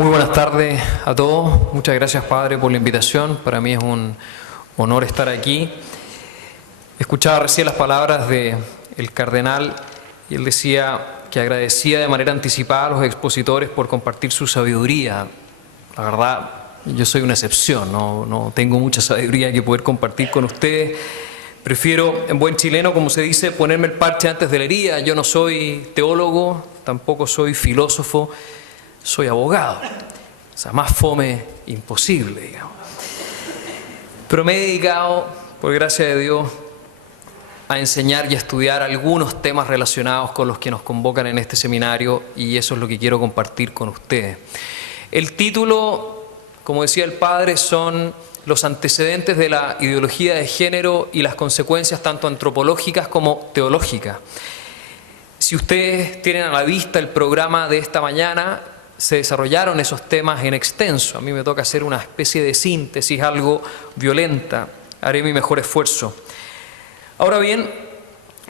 Muy buenas tardes a todos. Muchas gracias, Padre, por la invitación. Para mí es un honor estar aquí. Escuchaba recién las palabras del cardenal y él decía que agradecía de manera anticipada a los expositores por compartir su sabiduría. La verdad, yo soy una excepción, no tengo mucha sabiduría que poder compartir con ustedes. Prefiero, en buen chileno, como se dice, ponerme el parche antes de la herida. Yo no soy teólogo, tampoco soy filósofo, soy abogado. O sea, más fome imposible, digamos. Pero me he dedicado, por gracia de Dios, a enseñar y a estudiar algunos temas relacionados con los que nos convocan en este seminario, y eso es lo que quiero compartir con ustedes. El título, como decía el Padre, son los antecedentes de la ideología de género y las consecuencias tanto antropológicas como teológicas. Si ustedes tienen a la vista el programa de esta mañana, se desarrollaron esos temas en extenso. A mí me toca hacer una especie de síntesis algo violenta. Haré mi mejor esfuerzo. Ahora bien,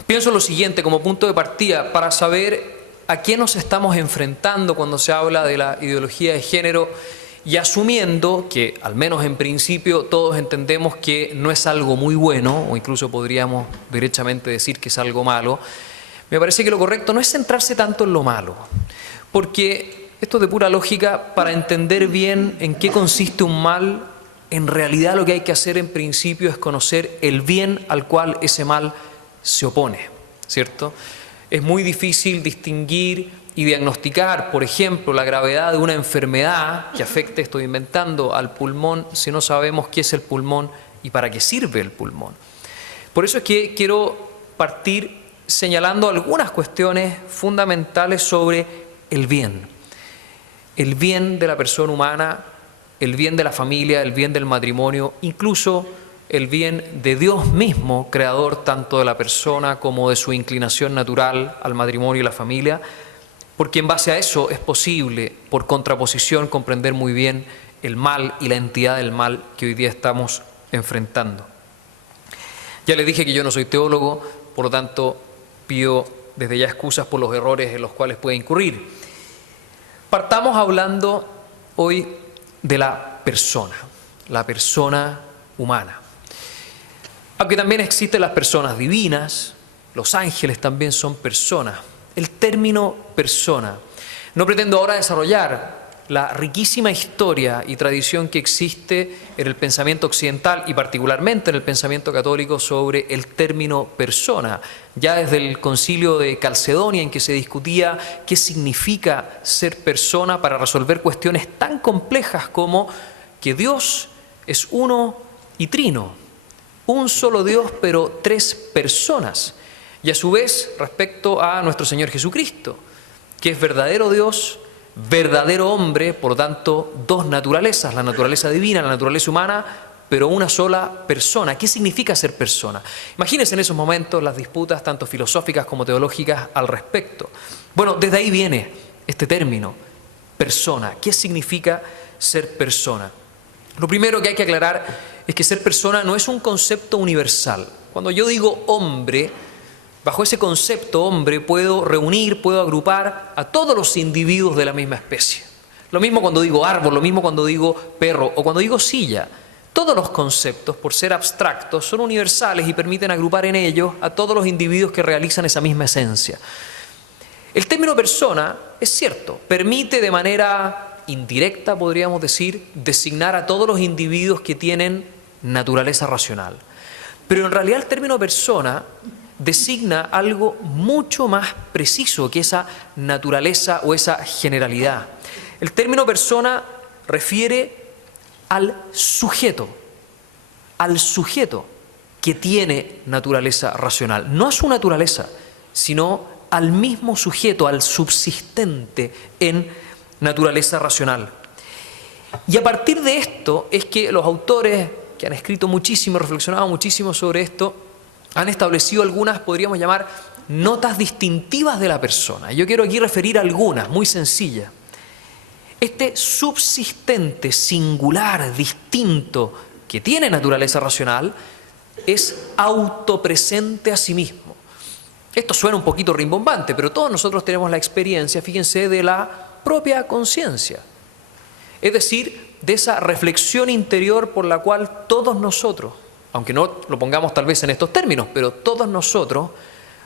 pienso lo siguiente como punto de partida para saber a qué nos estamos enfrentando cuando se habla de la ideología de género, y asumiendo que, al menos en principio, todos entendemos que no es algo muy bueno, o incluso podríamos derechamente decir que es algo malo, me parece que lo correcto no es centrarse tanto en lo malo, porque esto es de pura lógica. Para entender bien en qué consiste un mal, en realidad lo que hay que hacer en principio es conocer el bien al cual ese mal se opone, ¿cierto? Es muy difícil distinguir y diagnosticar, por ejemplo, la gravedad de una enfermedad que afecte, estoy inventando, al pulmón, si no sabemos qué es el pulmón y para qué sirve el pulmón. Por eso es que quiero partir señalando algunas cuestiones fundamentales sobre el bien de la persona humana, el bien de la familia, el bien del matrimonio, incluso el bien de Dios mismo, creador tanto de la persona como de su inclinación natural al matrimonio y la familia, porque en base a eso es posible, por contraposición, comprender muy bien el mal y la entidad del mal que hoy día estamos enfrentando. Ya les dije que yo no soy teólogo, por lo tanto pido desde ya excusas por los errores en los cuales puede incurrir. Partamos hablando hoy de la persona humana. Aunque también existen las personas divinas, los ángeles también son personas. El término persona. No pretendo ahora desarrollar la riquísima historia y tradición que existe en el pensamiento occidental y particularmente en el pensamiento católico sobre el término persona. Ya desde el concilio de Calcedonia, en que se discutía qué significa ser persona para resolver cuestiones tan complejas como que Dios es uno y trino, un solo Dios pero tres personas. Y a su vez, respecto a nuestro Señor Jesucristo, que es verdadero Dios, verdadero hombre, por lo tanto, dos naturalezas, la naturaleza divina, la naturaleza humana, pero una sola persona. ¿Qué significa ser persona? Imagínense en esos momentos las disputas, tanto filosóficas como teológicas, al respecto. Bueno, desde ahí viene este término, persona. ¿Qué significa ser persona? Lo primero que hay que aclarar es que ser persona no es un concepto universal. Cuando yo digo hombre, bajo ese concepto hombre puedo reunir, puedo agrupar a todos los individuos de la misma especie. Lo mismo cuando digo árbol, lo mismo cuando digo perro o cuando digo silla. Todos los conceptos, por ser abstractos, son universales y permiten agrupar en ellos a todos los individuos que realizan esa misma esencia. El término persona, es cierto, permite de manera indirecta, podríamos decir, designar a todos los individuos que tienen naturaleza racional. Pero en realidad el término persona designa algo mucho más preciso que esa naturaleza o esa generalidad. El término persona refiere al sujeto que tiene naturaleza racional, no a su naturaleza, sino al mismo sujeto, al subsistente en naturaleza racional. Y a partir de esto es que los autores que han escrito muchísimo, reflexionado muchísimo sobre esto, han establecido algunas, podríamos llamar, notas distintivas de la persona. Yo quiero aquí referir algunas, muy sencillas. Este subsistente, singular, distinto, que tiene naturaleza racional, es autopresente a sí mismo. Esto suena un poquito rimbombante, pero todos nosotros tenemos la experiencia, fíjense, de la propia conciencia. Es decir, de esa reflexión interior por la cual todos nosotros, aunque no lo pongamos tal vez en estos términos, pero todos nosotros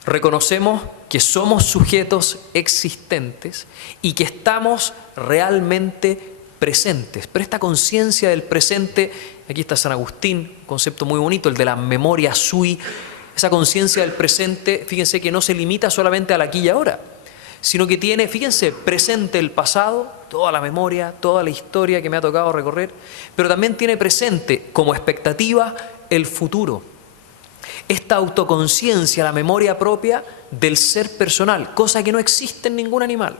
reconocemos que somos sujetos existentes y que estamos realmente presentes. Pero esta conciencia del presente, aquí está San Agustín, concepto muy bonito, el de la memoria sui, esa conciencia del presente, fíjense que no se limita solamente al aquí y ahora, sino que tiene, fíjense, presente el pasado, toda la memoria, toda la historia que me ha tocado recorrer, pero también tiene presente como expectativa el futuro. Esta autoconciencia, la memoria propia del ser personal, cosa que no existe en ningún animal,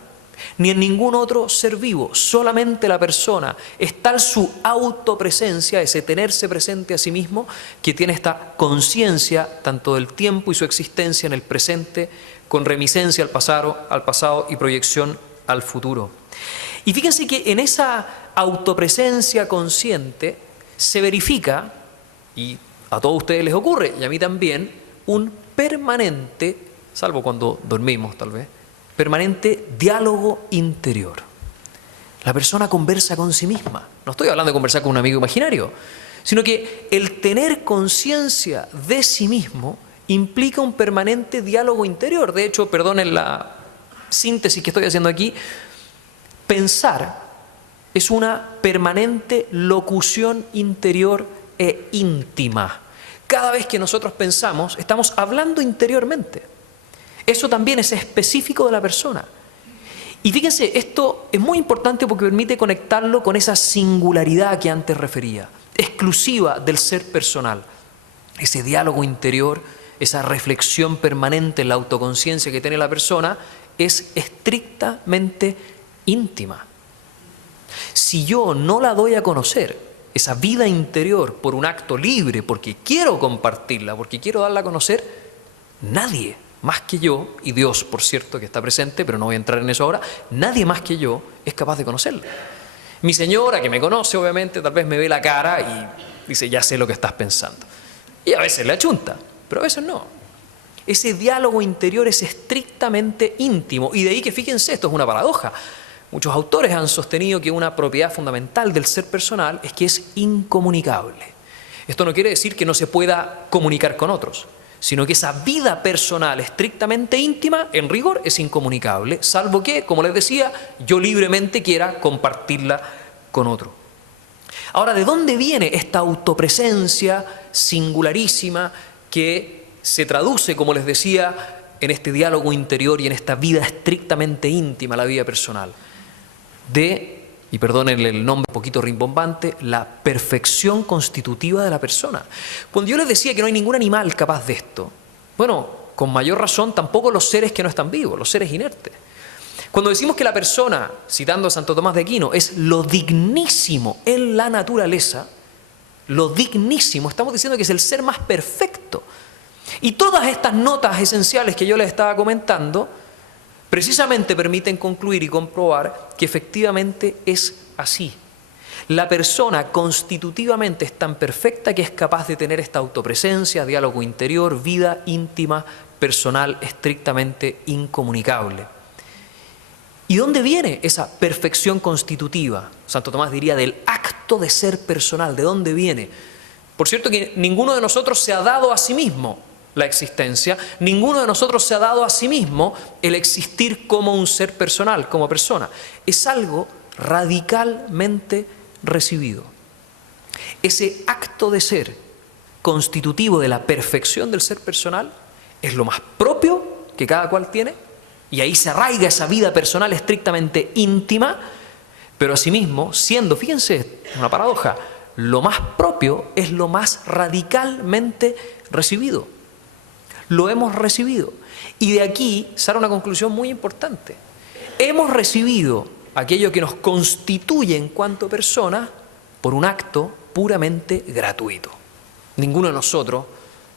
ni en ningún otro ser vivo, solamente la persona. Es tal su autopresencia, ese tenerse presente a sí mismo, que tiene esta conciencia tanto del tiempo y su existencia en el presente, con reminiscencia al pasado y proyección al futuro. Y fíjense que en esa autopresencia consciente se verifica, y a todos ustedes les ocurre, y a mí también, un permanente, salvo cuando dormimos tal vez, permanente diálogo interior. La persona conversa con sí misma. No estoy hablando de conversar con un amigo imaginario, sino que el tener conciencia de sí mismo implica un permanente diálogo interior. De hecho, perdonen la síntesis que estoy haciendo aquí, pensar es una permanente locución interior e íntima. Cada vez que nosotros pensamos, estamos hablando interiormente. Eso también es específico de la persona. Y fíjense, esto es muy importante porque permite conectarlo con esa singularidad que antes refería, exclusiva del ser personal. Ese diálogo interior, esa reflexión permanente en la autoconciencia que tiene la persona, es estrictamente íntima. Si yo no la doy a conocer, esa vida interior, por un acto libre, porque quiero compartirla, porque quiero darla a conocer, nadie más que yo, y Dios, por cierto, que está presente, pero no voy a entrar en eso ahora, nadie más que yo es capaz de conocerla. Mi señora, que me conoce, obviamente, tal vez me ve la cara y dice, ya sé lo que estás pensando. Y a veces le achunta, pero a veces no. Ese diálogo interior es estrictamente íntimo, y de ahí que fíjense, esto es una paradoja. Muchos autores han sostenido que una propiedad fundamental del ser personal es que es incomunicable. Esto no quiere decir que no se pueda comunicar con otros, sino que esa vida personal estrictamente íntima, en rigor, es incomunicable, salvo que, como les decía, yo libremente quiera compartirla con otro. Ahora, ¿de dónde viene esta autopresencia singularísima que se traduce, como les decía, en este diálogo interior y en esta vida estrictamente íntima, la vida personal? Y perdónenle el nombre un poquito rimbombante, la perfección constitutiva de la persona. Cuando yo les decía que no hay ningún animal capaz de esto, bueno, con mayor razón tampoco los seres que no están vivos, los seres inertes. Cuando decimos que la persona, citando a Santo Tomás de Aquino, es lo dignísimo en la naturaleza, lo dignísimo, estamos diciendo que es el ser más perfecto. Y todas estas notas esenciales que yo les estaba comentando, precisamente permiten concluir y comprobar que efectivamente es así. La persona constitutivamente es tan perfecta que es capaz de tener esta autopresencia, diálogo interior, vida íntima, personal, estrictamente incomunicable. ¿Y dónde viene esa perfección constitutiva? Santo Tomás diría del acto de ser personal. ¿De dónde viene? Por cierto que ninguno de nosotros se ha dado a sí mismo la existencia, ninguno de nosotros se ha dado a sí mismo el existir como un ser personal, como persona. Es algo radicalmente recibido. Ese acto de ser constitutivo de la perfección del ser personal es lo más propio que cada cual tiene, y ahí se arraiga esa vida personal estrictamente íntima, pero asimismo, siendo, fíjense, una paradoja, lo más propio es lo más radicalmente recibido. Lo hemos recibido. Y de aquí sale una conclusión muy importante. Hemos recibido aquello que nos constituye en cuanto persona por un acto puramente gratuito. Ninguno de nosotros,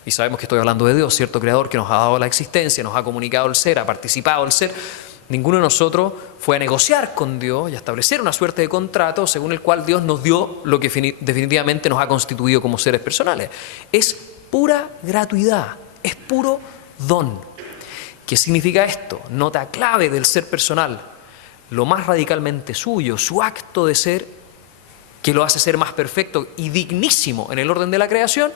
y sabemos que estoy hablando de Dios, cierto Creador que nos ha dado la existencia, nos ha comunicado el ser, ha participado el ser, ninguno de nosotros fue a negociar con Dios y a establecer una suerte de contrato según el cual Dios nos dio lo que definitivamente nos ha constituido como seres personales. Es pura gratuidad. Es puro don. ¿Qué significa esto? Nota clave del ser personal. Lo más radicalmente suyo, su acto de ser, que lo hace ser más perfecto y dignísimo en el orden de la creación,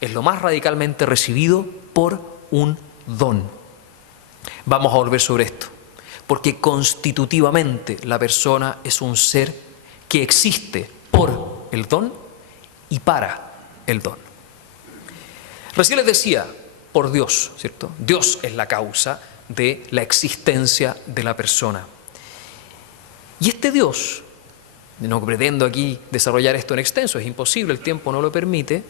es lo más radicalmente recibido por un don. Vamos a volver sobre esto, porque constitutivamente la persona es un ser que existe por el don y para el don. Recién les decía, por Dios, ¿cierto? Dios es la causa de la existencia de la persona. Y este Dios, no pretendo aquí desarrollar esto en extenso, es imposible, el tiempo no lo permite.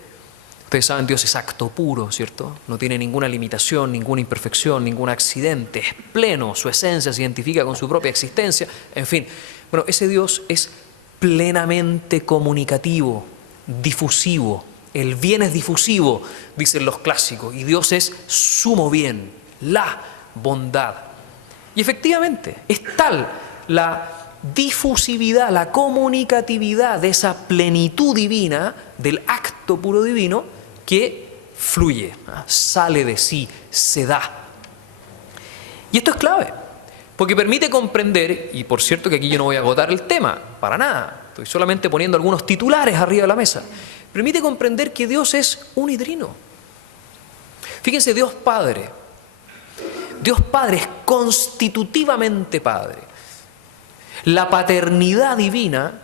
Ustedes saben, Dios es acto puro, ¿cierto? No tiene ninguna limitación, ninguna imperfección, ningún accidente, es pleno, su esencia se identifica con su propia existencia, en fin. Bueno, ese Dios es plenamente comunicativo, difusivo. El bien es difusivo, dicen los clásicos, y Dios es sumo bien, la bondad. Y efectivamente, es tal la difusividad, la comunicatividad de esa plenitud divina, del acto puro divino, que fluye, sale de sí, se da. Y esto es clave, porque permite comprender, y por cierto que aquí yo no voy a agotar el tema, para nada, estoy solamente poniendo algunos titulares arriba de la mesa, permite comprender que Dios es unidrino. Fíjense, Dios Padre es constitutivamente Padre. La paternidad divina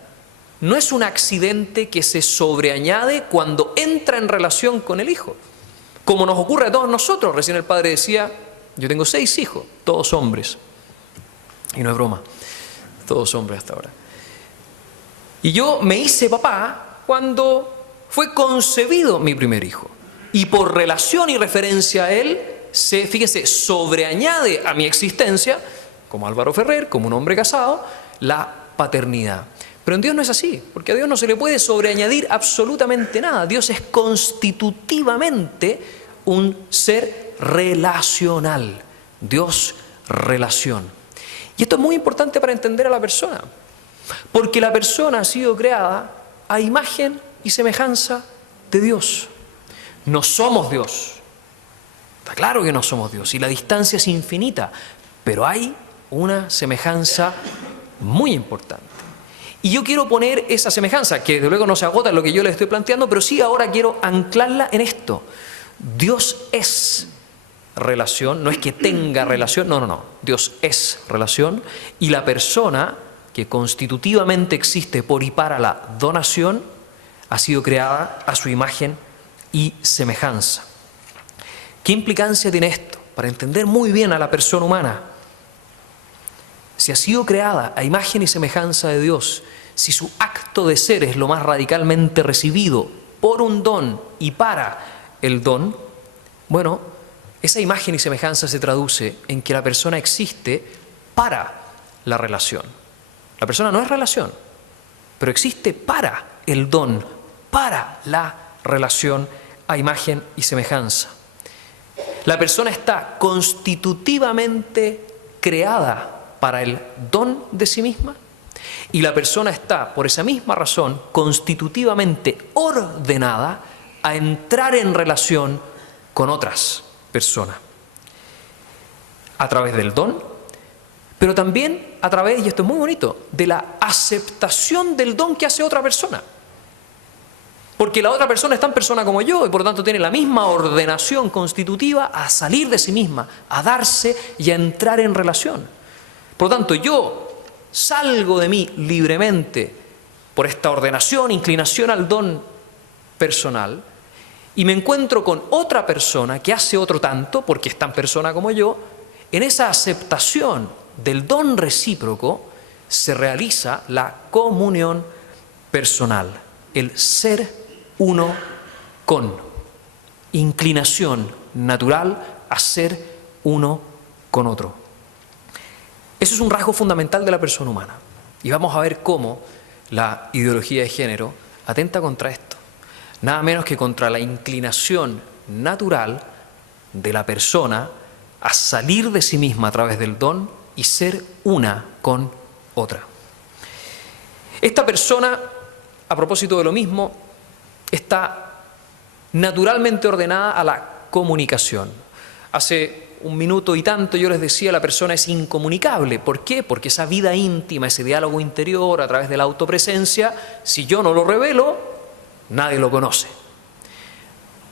no es un accidente que se sobreañade cuando entra en relación con el Hijo, como nos ocurre a todos nosotros. Recién el Padre decía, yo tengo 6 hijos, todos hombres, y no es broma, todos hombres hasta ahora. Y yo me hice papá cuando fue concebido mi primer hijo, y por relación y referencia a él, fíjese, sobreañade a mi existencia, como Álvaro Ferrer, como un hombre casado, la paternidad. Pero en Dios no es así, porque a Dios no se le puede sobreañadir absolutamente nada. Dios es constitutivamente un ser relacional. Dios, relación. Y esto es muy importante para entender a la persona, porque la persona ha sido creada a imagen y semejanza de Dios. No somos Dios. Está claro que no somos Dios y la distancia es infinita, pero hay una semejanza muy importante. Y yo quiero poner esa semejanza, que desde luego no se agota en lo que yo les estoy planteando, pero sí ahora quiero anclarla en esto. Dios es relación, no es que tenga relación, no. Dios es relación y la persona que constitutivamente existe por y para la donación ha sido creada a su imagen y semejanza. ¿Qué implicancia tiene esto? Para entender muy bien a la persona humana. Si ha sido creada a imagen y semejanza de Dios, si su acto de ser es lo más radicalmente recibido por un don y para el don, bueno, esa imagen y semejanza se traduce en que la persona existe para la relación. La persona no es relación, pero existe para el don, para la relación a imagen y semejanza. La persona está constitutivamente creada para el don de sí misma y la persona está, por esa misma razón, constitutivamente ordenada a entrar en relación con otras personas. A través del don, pero también a través, y esto es muy bonito, de la aceptación del don que hace otra persona. Porque la otra persona es tan persona como yo y por lo tanto tiene la misma ordenación constitutiva a salir de sí misma, a darse y a entrar en relación. Por lo tanto, yo salgo de mí libremente por esta ordenación, inclinación al don personal y me encuentro con otra persona que hace otro tanto, porque es tan persona como yo. En esa aceptación del don recíproco se realiza la comunión personal, el ser uno con, inclinación natural a ser uno con otro. Eso es un rasgo fundamental de la persona humana. Y vamos a ver cómo la ideología de género atenta contra esto. Nada menos que contra la inclinación natural de la persona a salir de sí misma a través del don y ser una con otra. Esta persona, a propósito de lo mismo, está naturalmente ordenada a la comunicación. Hace un minuto y tanto yo les decía, la persona es incomunicable. ¿Por qué? Porque esa vida íntima, ese diálogo interior a través de la autopresencia, si yo no lo revelo, nadie lo conoce.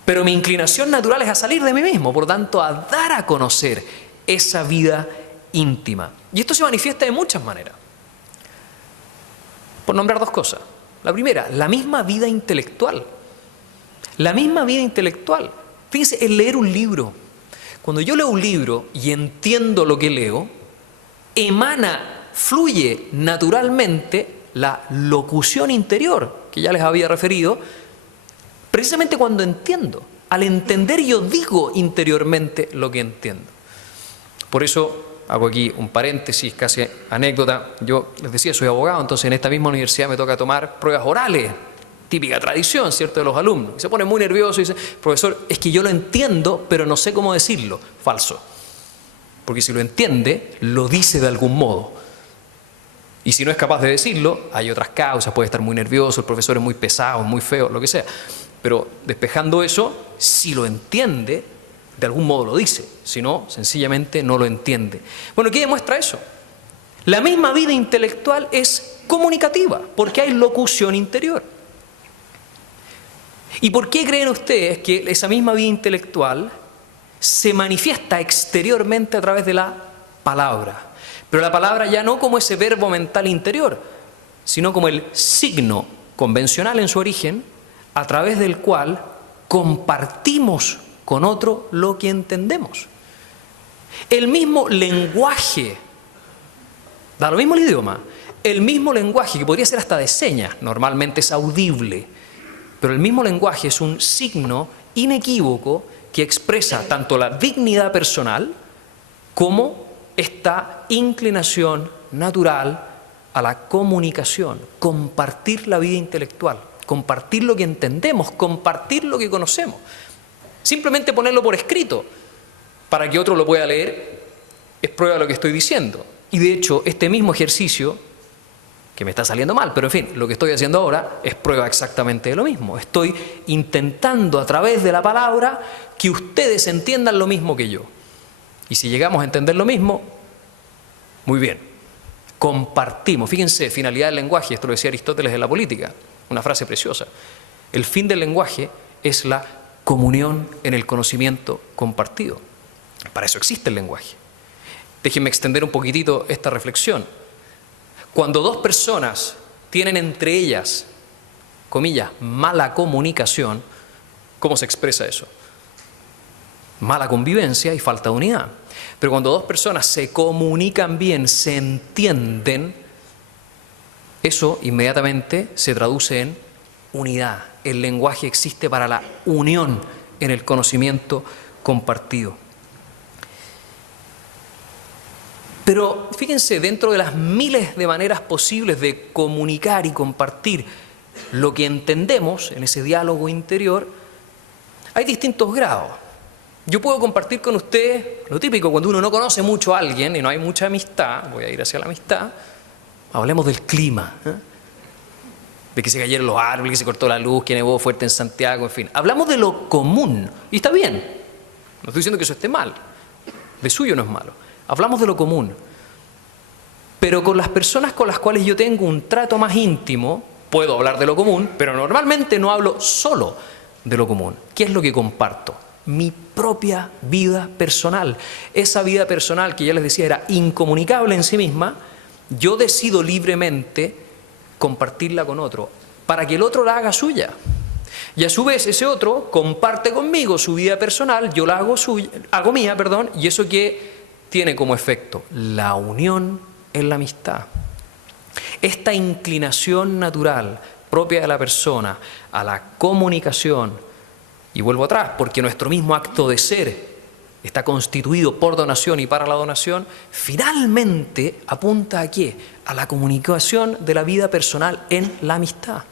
Pero mi inclinación natural es a salir de mí mismo, por tanto a dar a conocer esa vida íntima. Y esto se manifiesta de muchas maneras. Por nombrar dos cosas. La primera, la misma vida intelectual. La misma vida intelectual. Fíjense, el leer un libro. Cuando yo leo un libro y entiendo lo que leo, fluye naturalmente la locución interior, que ya les había referido, precisamente cuando entiendo. Al entender yo digo interiormente lo que entiendo. Por eso hago aquí un paréntesis, casi anécdota. Yo les decía, soy abogado, entonces en esta misma universidad me toca tomar pruebas orales, típica tradición, ¿cierto?, de los alumnos. Y se pone muy nervioso y dice, profesor, es que yo lo entiendo, pero no sé cómo decirlo. Falso. Porque si lo entiende, lo dice de algún modo. Y si no es capaz de decirlo, hay otras causas, puede estar muy nervioso, el profesor es muy pesado, muy feo, lo que sea. Pero despejando eso, si lo entiende, de algún modo lo dice, si no, sencillamente no lo entiende. Bueno, ¿qué demuestra eso? La misma vida intelectual es comunicativa, porque hay locución interior. ¿Y por qué creen ustedes que esa misma vida intelectual se manifiesta exteriormente a través de la palabra? Pero la palabra ya no como ese verbo mental interior, sino como el signo convencional en su origen, a través del cual compartimos con otro lo que entendemos. El mismo lenguaje, da lo mismo el idioma, el mismo lenguaje, que podría ser hasta de señas, normalmente es audible, pero el mismo lenguaje es un signo inequívoco que expresa tanto la dignidad personal como esta inclinación natural a la comunicación, compartir la vida intelectual, compartir lo que entendemos, compartir lo que conocemos. Simplemente ponerlo por escrito para que otro lo pueda leer es prueba de lo que estoy diciendo. Y de hecho, este mismo ejercicio, que me está saliendo mal, pero en fin, lo que estoy haciendo ahora es prueba exactamente de lo mismo. Estoy intentando a través de la palabra que ustedes entiendan lo mismo que yo. Y si llegamos a entender lo mismo, muy bien, compartimos. Fíjense, finalidad del lenguaje, esto lo decía Aristóteles en la Política, una frase preciosa. El fin del lenguaje es la comunión en el conocimiento compartido. Para eso existe el lenguaje. Déjenme extender un poquitito esta reflexión. Cuando dos personas tienen entre ellas, comillas, mala comunicación, ¿cómo se expresa eso? Mala convivencia y falta de unidad. Pero cuando dos personas se comunican bien, se entienden, eso inmediatamente se traduce en unidad. El lenguaje existe para la unión en el conocimiento compartido. Pero fíjense, dentro de las miles de maneras posibles de comunicar y compartir lo que entendemos en ese diálogo interior, hay distintos grados. Yo puedo compartir con ustedes lo típico, cuando uno no conoce mucho a alguien y no hay mucha amistad, voy a ir hacia la amistad, hablemos del clima, de que se cayeron los árboles, que se cortó la luz, que nevó fuerte en Santiago, en fin. Hablamos de lo común, y está bien, no estoy diciendo que eso esté mal, de suyo no es malo. Hablamos de lo común, pero con las personas con las cuales yo tengo un trato más íntimo, puedo hablar de lo común, pero normalmente no hablo solo de lo común. ¿Qué es lo que comparto? Mi propia vida personal. Esa vida personal que ya les decía era incomunicable en sí misma, yo decido libremente compartirla con otro, para que el otro la haga suya. Y a su vez ese otro comparte conmigo su vida personal, yo la hago mía, y eso que tiene como efecto la unión en la amistad. Esta inclinación natural propia de la persona a la comunicación, y vuelvo atrás, porque nuestro mismo acto de ser está constituido por donación y para la donación, finalmente apunta ¿a qué? A la comunicación de la vida personal en la amistad.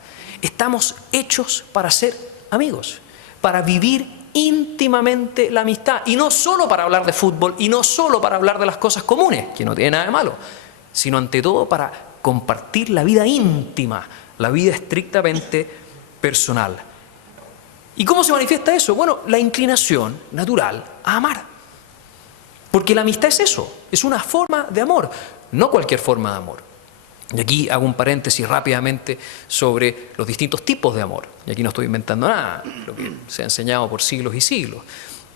Estamos hechos para ser amigos, para vivir íntimamente la amistad, y no solo para hablar de fútbol, y no solo para hablar de las cosas comunes, que no tiene nada de malo, sino ante todo para compartir la vida íntima, la vida estrictamente personal. ¿Y cómo se manifiesta eso? Bueno, la inclinación natural a amar. Porque la amistad es eso, es una forma de amor, no cualquier forma de amor. Y aquí hago un paréntesis rápidamente sobre los distintos tipos de amor. Y aquí no estoy inventando nada, lo que se ha enseñado por siglos y siglos.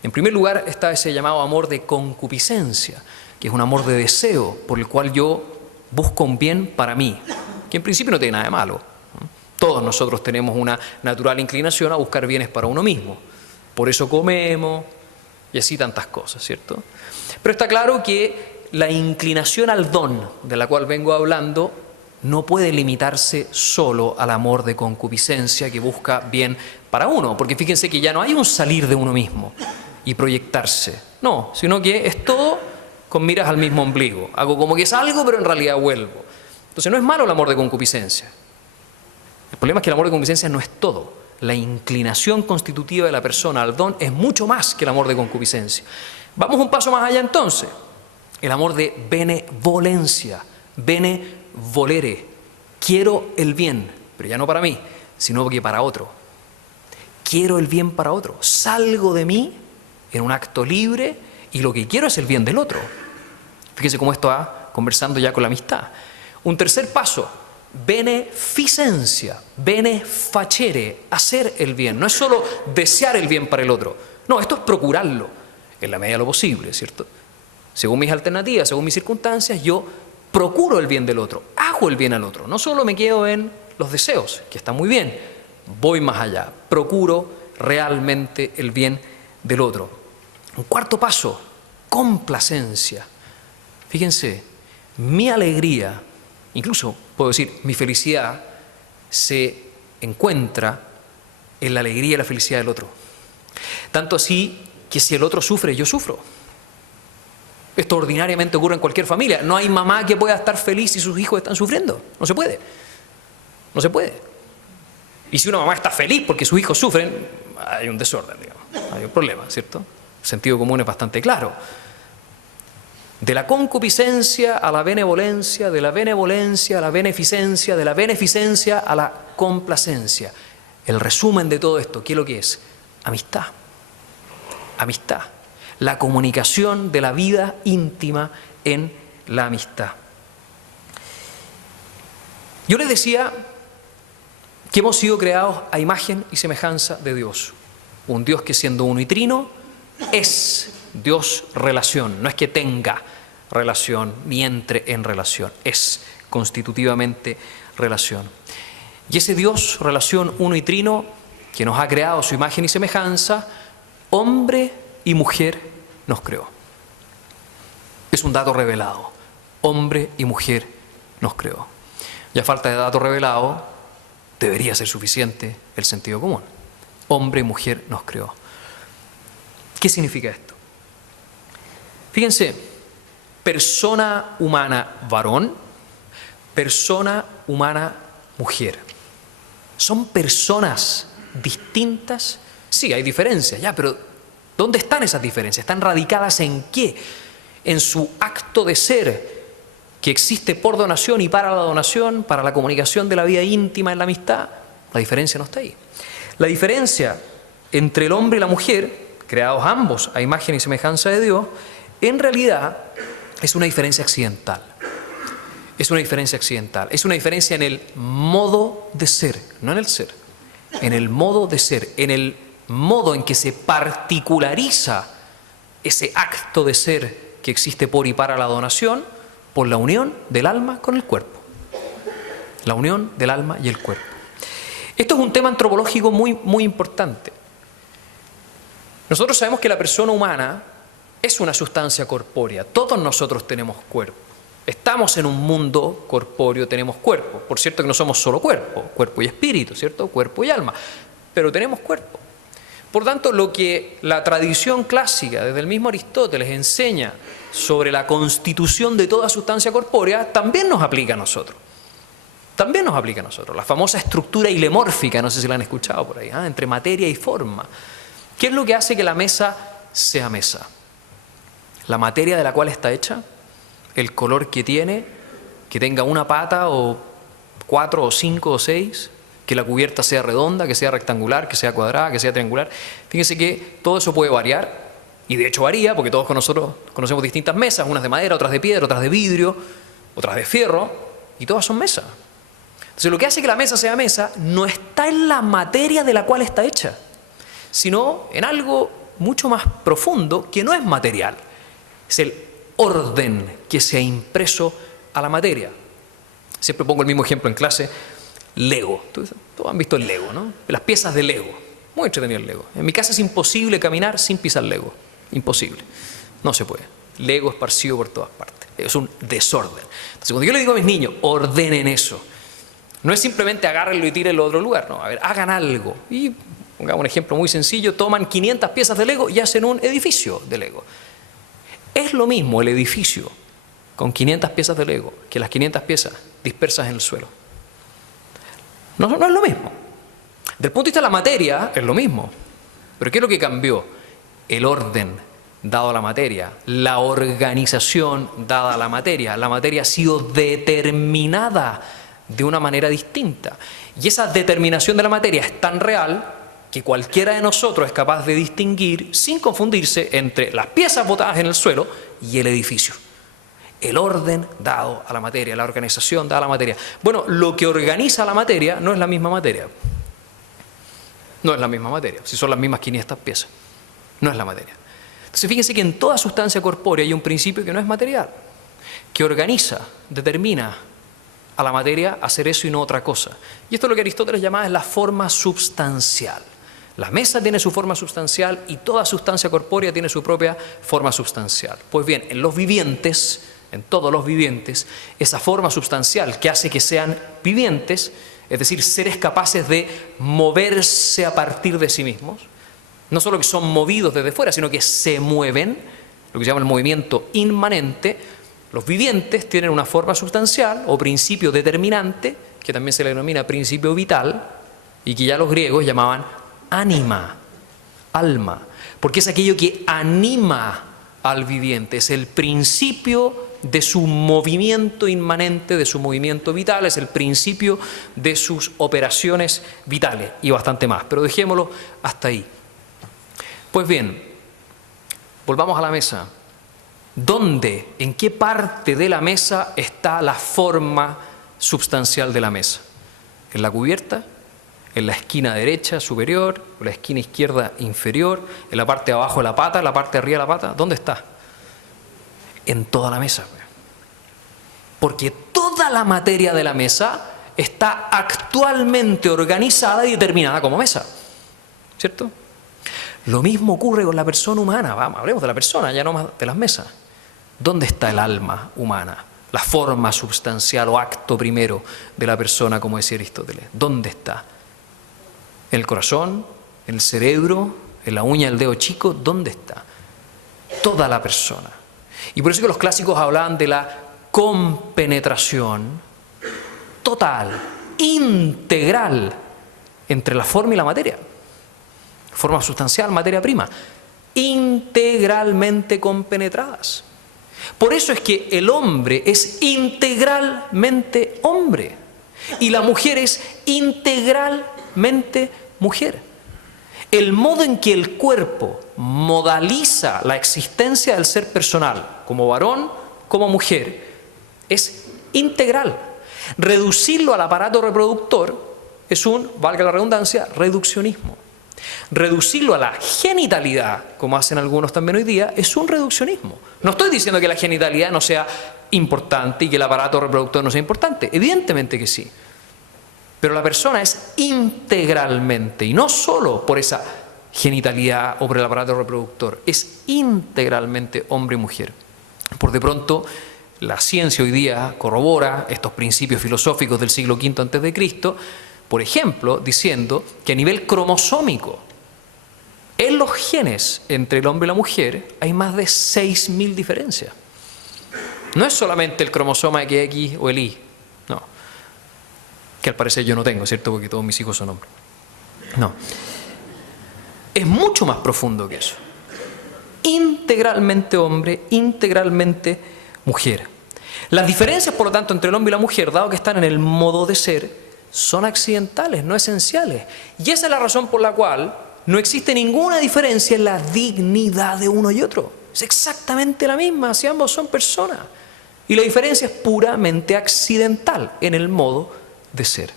En primer lugar está ese llamado amor de concupiscencia, que es un amor de deseo por el cual yo busco un bien para mí, que en principio no tiene nada de malo. Todos nosotros tenemos una natural inclinación a buscar bienes para uno mismo. Por eso comemos y así tantas cosas, ¿cierto? Pero está claro que la inclinación al don de la cual vengo hablando no puede limitarse solo al amor de concupiscencia que busca bien para uno, porque fíjense que ya no hay un salir de uno mismo y proyectarse, no, sino que es todo con miras al mismo ombligo. Hago como que salgo, pero en realidad vuelvo. Entonces no es malo el amor de concupiscencia. El problema es que el amor de concupiscencia no es todo. La inclinación constitutiva de la persona al don es mucho más que el amor de concupiscencia. Vamos un paso más allá entonces. El amor de benevolencia, benevolere. Quiero el bien, pero ya no para mí, sino que para otro. Quiero el bien para otro. Salgo de mí en un acto libre y lo que quiero es el bien del otro. Fíjense cómo esto va conversando ya con la amistad. Un tercer paso, beneficencia, benefacere, hacer el bien. No es solo desear el bien para el otro. No, esto es procurarlo en la medida de lo posible, ¿cierto? Según mis alternativas, según mis circunstancias, yo procuro el bien del otro, hago el bien al otro. No solo me quedo en los deseos, que están muy bien, voy más allá, procuro realmente el bien del otro. Un cuarto paso, complacencia. Fíjense, mi alegría, incluso puedo decir mi felicidad, se encuentra en la alegría y la felicidad del otro. Tanto así que si el otro sufre, yo sufro. Esto ordinariamente ocurre en cualquier familia. No hay mamá que pueda estar feliz si sus hijos están sufriendo. No se puede. No se puede. Y si una mamá está feliz porque sus hijos sufren, hay un desorden, digamos. Hay un problema, ¿cierto? El sentido común es bastante claro. De la concupiscencia a la benevolencia, de la benevolencia a la beneficencia, de la beneficencia a la complacencia. El resumen de todo esto, ¿qué es lo que es? Amistad. Amistad. La comunicación de la vida íntima en la amistad. Yo les decía que hemos sido creados a imagen y semejanza de Dios. Un Dios que siendo uno y trino es Dios relación. No es que tenga relación ni entre en relación. Es constitutivamente relación. Y ese Dios relación uno y trino que nos ha creado a su imagen y semejanza, hombre y mujer nos creó. Es un dato revelado. Hombre y mujer nos creó. Y a falta de dato revelado, debería ser suficiente el sentido común. Hombre y mujer nos creó. ¿Qué significa esto? Fíjense, persona humana varón, persona humana mujer. Son personas distintas. Sí, hay diferencias, ya, pero ¿dónde están esas diferencias? ¿Están radicadas en qué? En su acto de ser, que existe por donación y para la donación, para la comunicación de la vida íntima en la amistad. La diferencia no está ahí. La diferencia entre el hombre y la mujer, creados ambos a imagen y semejanza de Dios, en realidad es una diferencia accidental. Es una diferencia accidental. Es una diferencia en el modo de ser, no en el ser. En el modo de ser, en el modo en que se particulariza ese acto de ser que existe por y para la donación, por la unión del alma con el cuerpo. La unión del alma y el cuerpo. Esto es un tema antropológico muy importante. Nosotros sabemos que la persona humana es una sustancia corpórea. Todos nosotros tenemos cuerpo. Estamos en un mundo corpóreo, tenemos cuerpo. Por cierto que no somos solo cuerpo, cuerpo y espíritu, ¿cierto? Cuerpo y alma. Pero tenemos cuerpo. Por tanto, lo que la tradición clásica, desde el mismo Aristóteles, enseña sobre la constitución de toda sustancia corpórea, también nos aplica a nosotros. También nos aplica a nosotros. La famosa estructura hilemórfica, no sé si la han escuchado por ahí, entre materia y forma. ¿Qué es lo que hace que la mesa sea mesa? La materia de la cual está hecha, el color que tiene, que tenga una pata o 4 o 5 o 6, que la cubierta sea redonda, que sea rectangular, que sea cuadrada, que sea triangular. Fíjense que todo eso puede variar Y de hecho varía, porque todos nosotros conocemos distintas mesas, unas de madera, otras de piedra, otras de vidrio, otras de fierro, y todas son mesas. Entonces lo que hace que la mesa sea mesa no está en la materia de la cual está hecha, sino en algo mucho más profundo que no es material. Es el orden que se ha impreso a la materia. Siempre pongo el mismo ejemplo en clase, Lego. Todos han visto el Lego, ¿no? Las piezas de Lego. Muy entretenido el Lego. En mi casa es imposible caminar sin pisar Lego. Imposible. No se puede. Lego esparcido por todas partes. Es un desorden. Entonces, cuando yo le digo a mis niños, ordenen eso, no es simplemente agárrenlo y tírenlo a otro lugar. No, a ver, hagan algo. Y pongamos un ejemplo muy sencillo, toman 500 piezas de Lego y hacen un edificio de Lego. Es lo mismo el edificio con 500 piezas de Lego que las 500 piezas dispersas en el suelo. No es lo mismo. Del punto de vista de la materia, es lo mismo. Pero ¿qué es lo que cambió? El orden dado a la materia, la organización dada a la materia. La materia ha sido determinada de una manera distinta. Y esa determinación de la materia es tan real que cualquiera de nosotros es capaz de distinguir, sin confundirse, entre las piezas botadas en el suelo y el edificio. El orden dado a la materia, la organización dada a la materia. Bueno, lo que organiza la materia no es la misma materia. No es la misma materia, si son las mismas 500 piezas. No es la materia. Entonces fíjense que en toda sustancia corpórea hay un principio que no es material, que organiza, determina a la materia hacer eso y no otra cosa. Y esto es lo que Aristóteles llamaba la forma substancial. La mesa tiene su forma substancial y toda sustancia corpórea tiene su propia forma substancial. Pues bien, en los vivientes, en todos los vivientes, esa forma substancial que hace que sean vivientes, es decir, seres capaces de moverse a partir de sí mismos, no solo que son movidos desde fuera, sino que se mueven, lo que se llama el movimiento inmanente. Los vivientes tienen una forma substancial o principio determinante, que también se le denomina principio vital, y que ya los griegos llamaban ánima, alma, porque es aquello que anima al viviente, es el principio de su movimiento inmanente, de su movimiento vital, es el principio de sus operaciones vitales y bastante más, pero dejémoslo hasta ahí. Pues bien, volvamos a la mesa. ¿Dónde, en qué parte de la mesa está la forma substancial de la mesa? ¿En la cubierta? ¿En la esquina derecha superior? ¿En la esquina izquierda inferior? ¿En la parte de abajo de la pata? ¿En la parte de arriba de la pata? ¿Dónde está? En toda la mesa. Porque toda la materia de la mesa está actualmente organizada y determinada como mesa. ¿Cierto? Lo mismo ocurre con la persona humana. Vamos, hablemos de la persona, ya no más de las mesas. ¿Dónde está el alma humana? La forma substancial o acto primero de la persona, como decía Aristóteles. ¿Dónde está? ¿En el corazón? ¿En el cerebro? ¿En la uña del dedo chico? ¿Dónde está? Toda la persona. Y por eso que los clásicos hablaban de la compenetración total, integral, entre la forma y la materia. Forma sustancial, materia prima, integralmente compenetradas. Por eso es que el hombre es integralmente hombre y la mujer es integralmente mujer. El modo en que el cuerpo modaliza la existencia del ser personal, como varón, como mujer, es integral. Reducirlo al aparato reproductor es un, valga la redundancia, reduccionismo. Reducirlo a la genitalidad, como hacen algunos también hoy día, es un reduccionismo. No estoy diciendo que la genitalidad no sea importante y que el aparato reproductor no sea importante. Evidentemente que sí. Pero la persona es integralmente, y no solo por esa genitalidad o por el aparato reproductor, es integralmente hombre y mujer. Por de pronto, la ciencia hoy día corrobora estos principios filosóficos del siglo V a.C., por ejemplo, diciendo que a nivel cromosómico, en los genes entre el hombre y la mujer hay más de 6.000 diferencias. No es solamente el cromosoma XX o el Y, no. Que al parecer yo no tengo, ¿cierto? Porque todos mis hijos son hombres. No. Es mucho más profundo que eso. Integralmente hombre, integralmente mujer. Las diferencias, por lo tanto, entre el hombre y la mujer, dado que están en el modo de ser, son accidentales, no esenciales. Y esa es la razón por la cual no existe ninguna diferencia en la dignidad de uno y otro. Es exactamente la misma, si ambos son personas. Y la diferencia es puramente accidental en el modo de ser.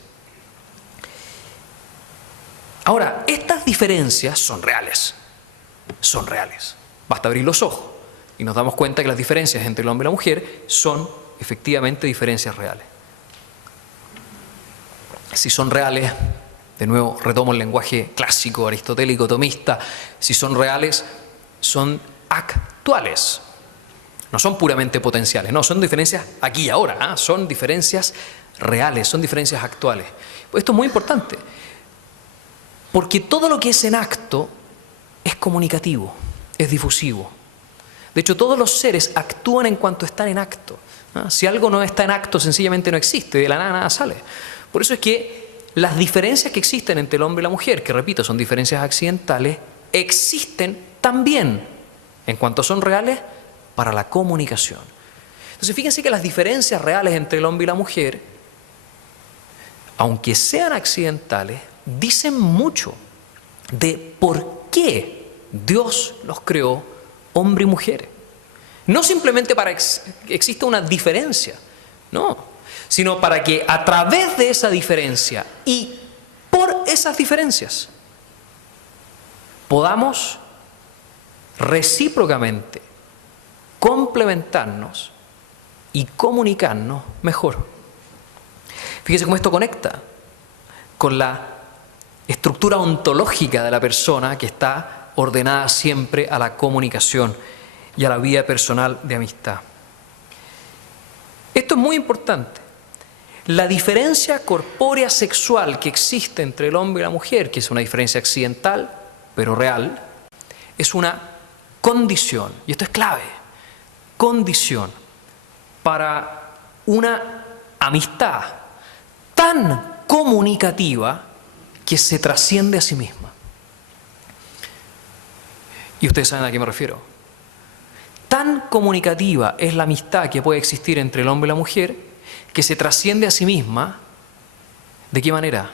Ahora, estas diferencias son reales. Son reales. Basta abrir los ojos y nos damos cuenta que las diferencias entre el hombre y la mujer son efectivamente diferencias reales. Si son reales, de nuevo retomo el lenguaje clásico, aristotélico, tomista, si son reales, son actuales. No son puramente potenciales, no, son diferencias aquí y ahora, son diferencias reales, son diferencias actuales. Esto es muy importante, porque todo lo que es en acto es comunicativo, es difusivo. De hecho, todos los seres actúan en cuanto están en acto. Si algo no está en acto, sencillamente no existe, de la nada nada sale. Por eso es que las diferencias que existen entre el hombre y la mujer, que repito, son diferencias accidentales, existen también, en cuanto son reales, para la comunicación. Entonces, fíjense que las diferencias reales entre el hombre y la mujer, aunque sean accidentales, dicen mucho de por qué Dios los creó hombre y mujer. No simplemente para que exista una diferencia, no, sino para que a través de esa diferencia y por esas diferencias podamos recíprocamente complementarnos y comunicarnos mejor. Fíjese cómo esto conecta con la estructura ontológica de la persona que está ordenada siempre a la comunicación y a la vida personal de amistad. Esto es muy importante. La diferencia corpórea sexual que existe entre el hombre y la mujer, que es una diferencia accidental, pero real, es una condición, y esto es clave, condición para una amistad tan comunicativa que se trasciende a sí misma. Y ustedes saben a qué me refiero. Tan comunicativa es la amistad que puede existir entre el hombre y la mujer que se trasciende a sí misma. ¿De qué manera?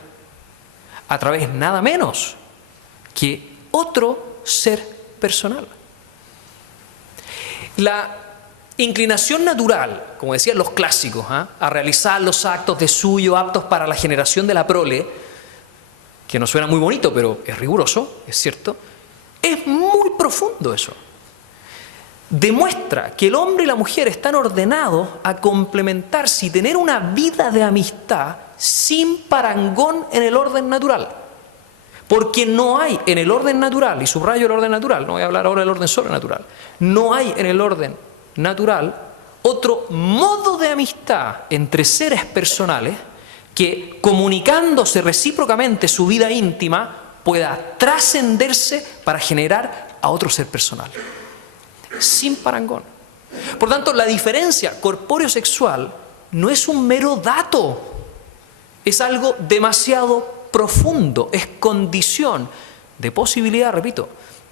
A través nada menos que otro ser personal. La inclinación natural, como decían los clásicos, a realizar los actos de suyo aptos para la generación de la prole, que no suena muy bonito, pero es riguroso, es cierto, es muy profundo eso. Demuestra que el hombre y la mujer están ordenados a complementarse y tener una vida de amistad sin parangón en el orden natural. Porque no hay en el orden natural, y subrayo el orden natural, no voy a hablar ahora del orden sobrenatural, no hay en el orden natural otro modo de amistad entre seres personales que, comunicándose recíprocamente su vida íntima, pueda trascenderse para generar a otro ser personal. Sin parangón. Por tanto, la diferencia corpóreo-sexual no es un mero dato, es algo demasiado profundo, es condición de posibilidad, repito,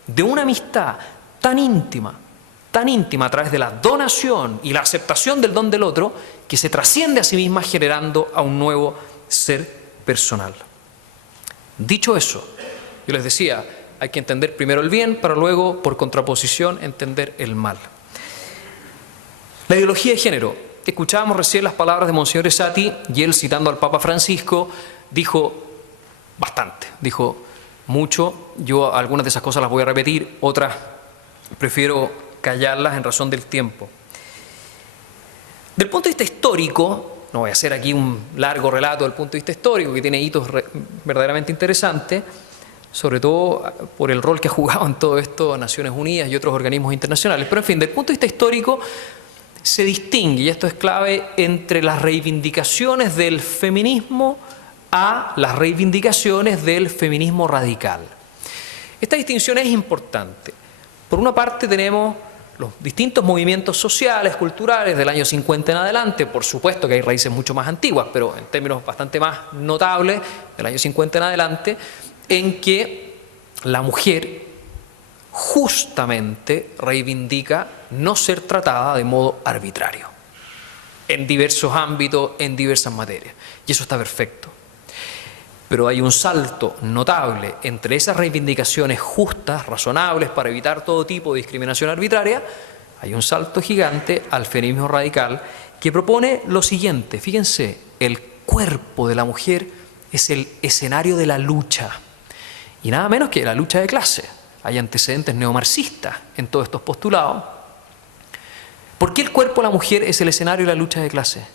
de una amistad tan íntima a través de la donación y la aceptación del don del otro, que se trasciende a sí misma generando a un nuevo ser personal. Dicho eso, yo les decía, hay que entender primero el bien para luego, por contraposición, entender el mal. La ideología de género. Escuchábamos recién las palabras de Monseñor Esati y él, citando al Papa Francisco, dijo bastante, dijo mucho. Yo algunas de esas cosas las voy a repetir, otras prefiero callarlas en razón del tiempo. Del punto de vista histórico, no voy a hacer aquí un largo relato del punto de vista histórico que tiene hitos verdaderamente interesantes, sobre todo por el rol que ha jugado en todo esto Naciones Unidas y otros organismos internacionales. Pero en fin, del punto de vista histórico se distingue, y esto es clave, entre las reivindicaciones del feminismo a las reivindicaciones del feminismo radical. Esta distinción es importante. Por una parte tenemos los distintos movimientos sociales, culturales del año 50 en adelante, por supuesto que hay raíces mucho más antiguas, pero en términos bastante más notables, del año 50 en adelante, en que la mujer justamente reivindica no ser tratada de modo arbitrario, en diversos ámbitos, en diversas materias. Y eso está perfecto. Pero hay un salto notable entre esas reivindicaciones justas, razonables, para evitar todo tipo de discriminación arbitraria. Hay un salto gigante al feminismo radical que propone lo siguiente. Fíjense, el cuerpo de la mujer es el escenario de la lucha. Y nada menos que la lucha de clase. Hay antecedentes neomarxistas en todos estos postulados. ¿Por qué el cuerpo de la mujer es el escenario de la lucha de clase?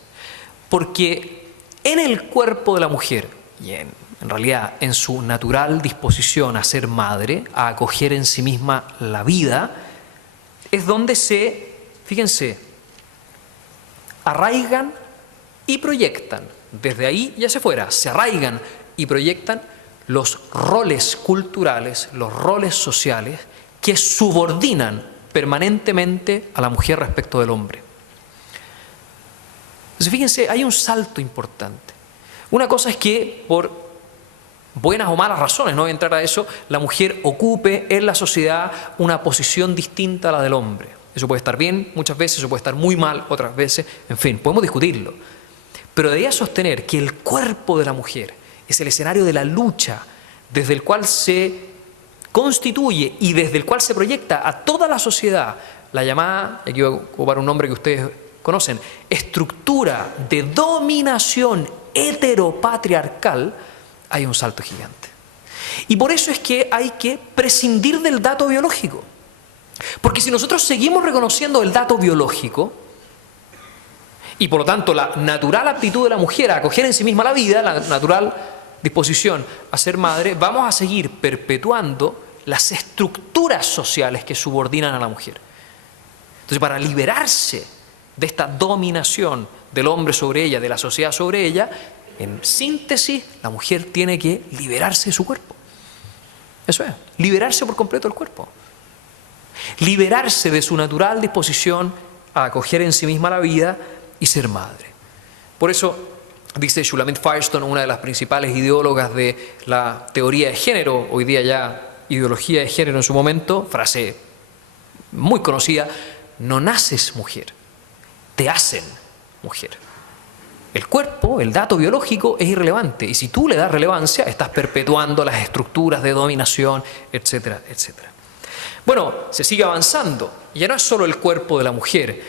Porque en el cuerpo de la mujer, y en realidad en su natural disposición a ser madre, a acoger en sí misma la vida, es donde fíjense, arraigan y proyectan, desde ahí y hacia afuera, se arraigan y proyectan los roles culturales, los roles sociales que subordinan permanentemente a la mujer respecto del hombre. Entonces, fíjense, hay un salto importante. Una cosa es que, por buenas o malas razones, no voy a entrar a eso, la mujer ocupe en la sociedad una posición distinta a la del hombre. Eso puede estar bien muchas veces, eso puede estar muy mal otras veces, en fin, podemos discutirlo. Pero de ahí a sostener que el cuerpo de la mujer es el escenario de la lucha desde el cual se constituye y desde el cual se proyecta a toda la sociedad la llamada, aquí voy a ocupar un nombre que ustedes conocen, estructura de dominación heteropatriarcal, hay un salto gigante. Y por eso es que hay que prescindir del dato biológico. Porque si nosotros seguimos reconociendo el dato biológico, y por lo tanto la natural aptitud de la mujer a acoger en sí misma la vida, la natural disposición a ser madre, vamos a seguir perpetuando las estructuras sociales que subordinan a la mujer. Entonces, para liberarse de esta dominación del hombre sobre ella, de la sociedad sobre ella, en síntesis, la mujer tiene que liberarse de su cuerpo. Eso es, liberarse por completo del cuerpo. Liberarse de su natural disposición a acoger en sí misma la vida y ser madre. Por eso, dice Shulamit Firestone, una de las principales ideólogas de la teoría de género, hoy día ya ideología de género en su momento, frase muy conocida: no naces mujer, te hacen mujer. El cuerpo, el dato biológico es irrelevante, y si tú le das relevancia, estás perpetuando las estructuras de dominación, etcétera, etcétera. Bueno, se sigue avanzando, y ya no es solo el cuerpo de la mujer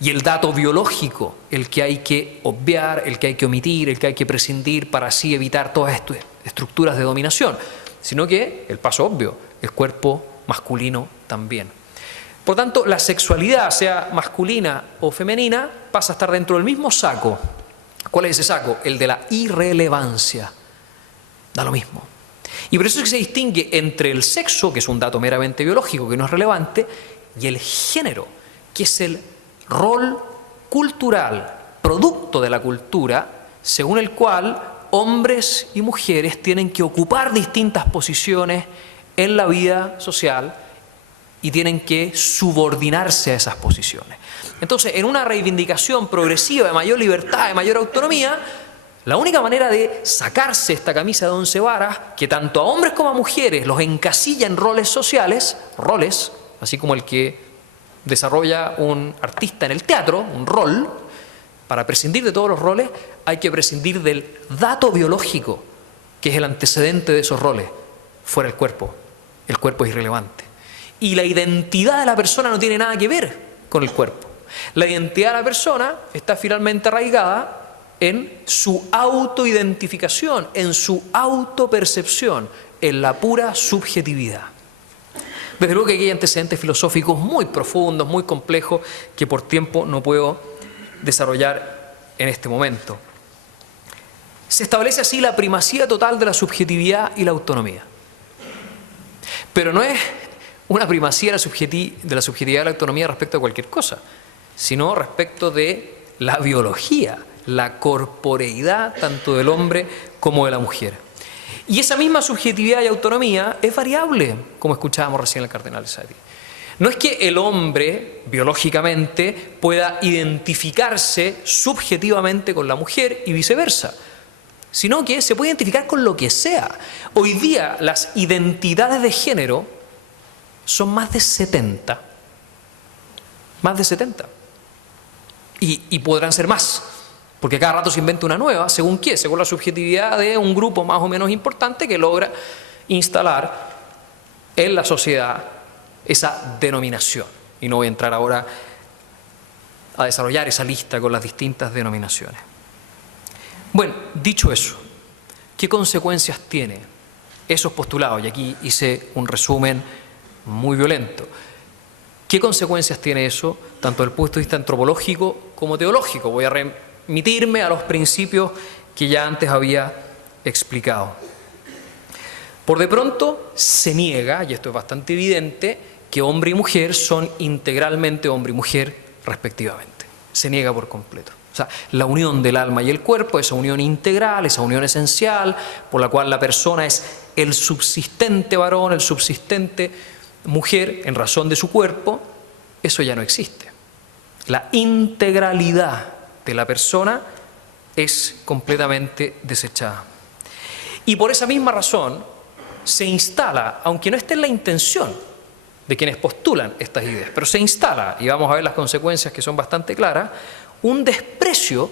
y el dato biológico el que hay que obviar, el que hay que omitir, el que hay que prescindir para así evitar todas estas estructuras de dominación, sino que el paso obvio, el cuerpo masculino también. Por tanto, la sexualidad, sea masculina o femenina, pasa a estar dentro del mismo saco. ¿Cuál es ese saco? El de la irrelevancia. Da lo mismo. Y por eso es que se distingue entre el sexo, que es un dato meramente biológico, que no es relevante, y el género, que es el rol cultural, producto de la cultura, según el cual hombres y mujeres tienen que ocupar distintas posiciones en la vida social y tienen que subordinarse a esas posiciones. Entonces, en una reivindicación progresiva de mayor libertad, de mayor autonomía, la única manera de sacarse esta camisa de 11 varas, que tanto a hombres como a mujeres los encasilla en roles sociales, roles, así como el que desarrolla un artista en el teatro, un rol, para prescindir de todos los roles hay que prescindir del dato biológico, que es el antecedente de esos roles, fuera el cuerpo es irrelevante. Y la identidad de la persona no tiene nada que ver con el cuerpo. La identidad de la persona está finalmente arraigada en su autoidentificación, en su autopercepción, en la pura subjetividad. Desde luego que aquí hay antecedentes filosóficos muy profundos, muy complejos, que por tiempo no puedo desarrollar en este momento. Se establece así la primacía total de la subjetividad y la autonomía. Pero no es una primacía de la subjetividad y la autonomía respecto a cualquier cosa, sino respecto de la biología, la corporeidad tanto del hombre como de la mujer. Y esa misma subjetividad y autonomía es variable, como escuchábamos recién el cardenal Sadi. No es que el hombre, biológicamente, pueda identificarse subjetivamente con la mujer y viceversa, sino que se puede identificar con lo que sea. Hoy día las identidades de género son más de 70. Más de 70. Y podrán ser más. Porque cada rato se inventa una nueva, ¿según qué? Según la subjetividad de un grupo más o menos importante que logra instalar en la sociedad esa denominación. Y no voy a entrar ahora a desarrollar esa lista con las distintas denominaciones. Bueno, dicho eso, ¿qué consecuencias tiene esos postulados? Y aquí hice un resumen muy violento. ¿Qué consecuencias tiene eso, tanto desde el punto de vista antropológico como teológico? Voy a remitirme a los principios que ya antes había explicado. Por de pronto se niega, y esto es bastante evidente, que hombre y mujer son integralmente hombre y mujer respectivamente. Se niega por completo. O sea, la unión del alma y el cuerpo, esa unión integral, esa unión esencial, por la cual la persona es el subsistente varón, el subsistente mujer en razón de su cuerpo, eso ya no existe. La integralidad de la persona es completamente desechada. Y por esa misma razón se instala, aunque no esté en la intención de quienes postulan estas ideas, pero se instala, y vamos a ver las consecuencias que son bastante claras, un desprecio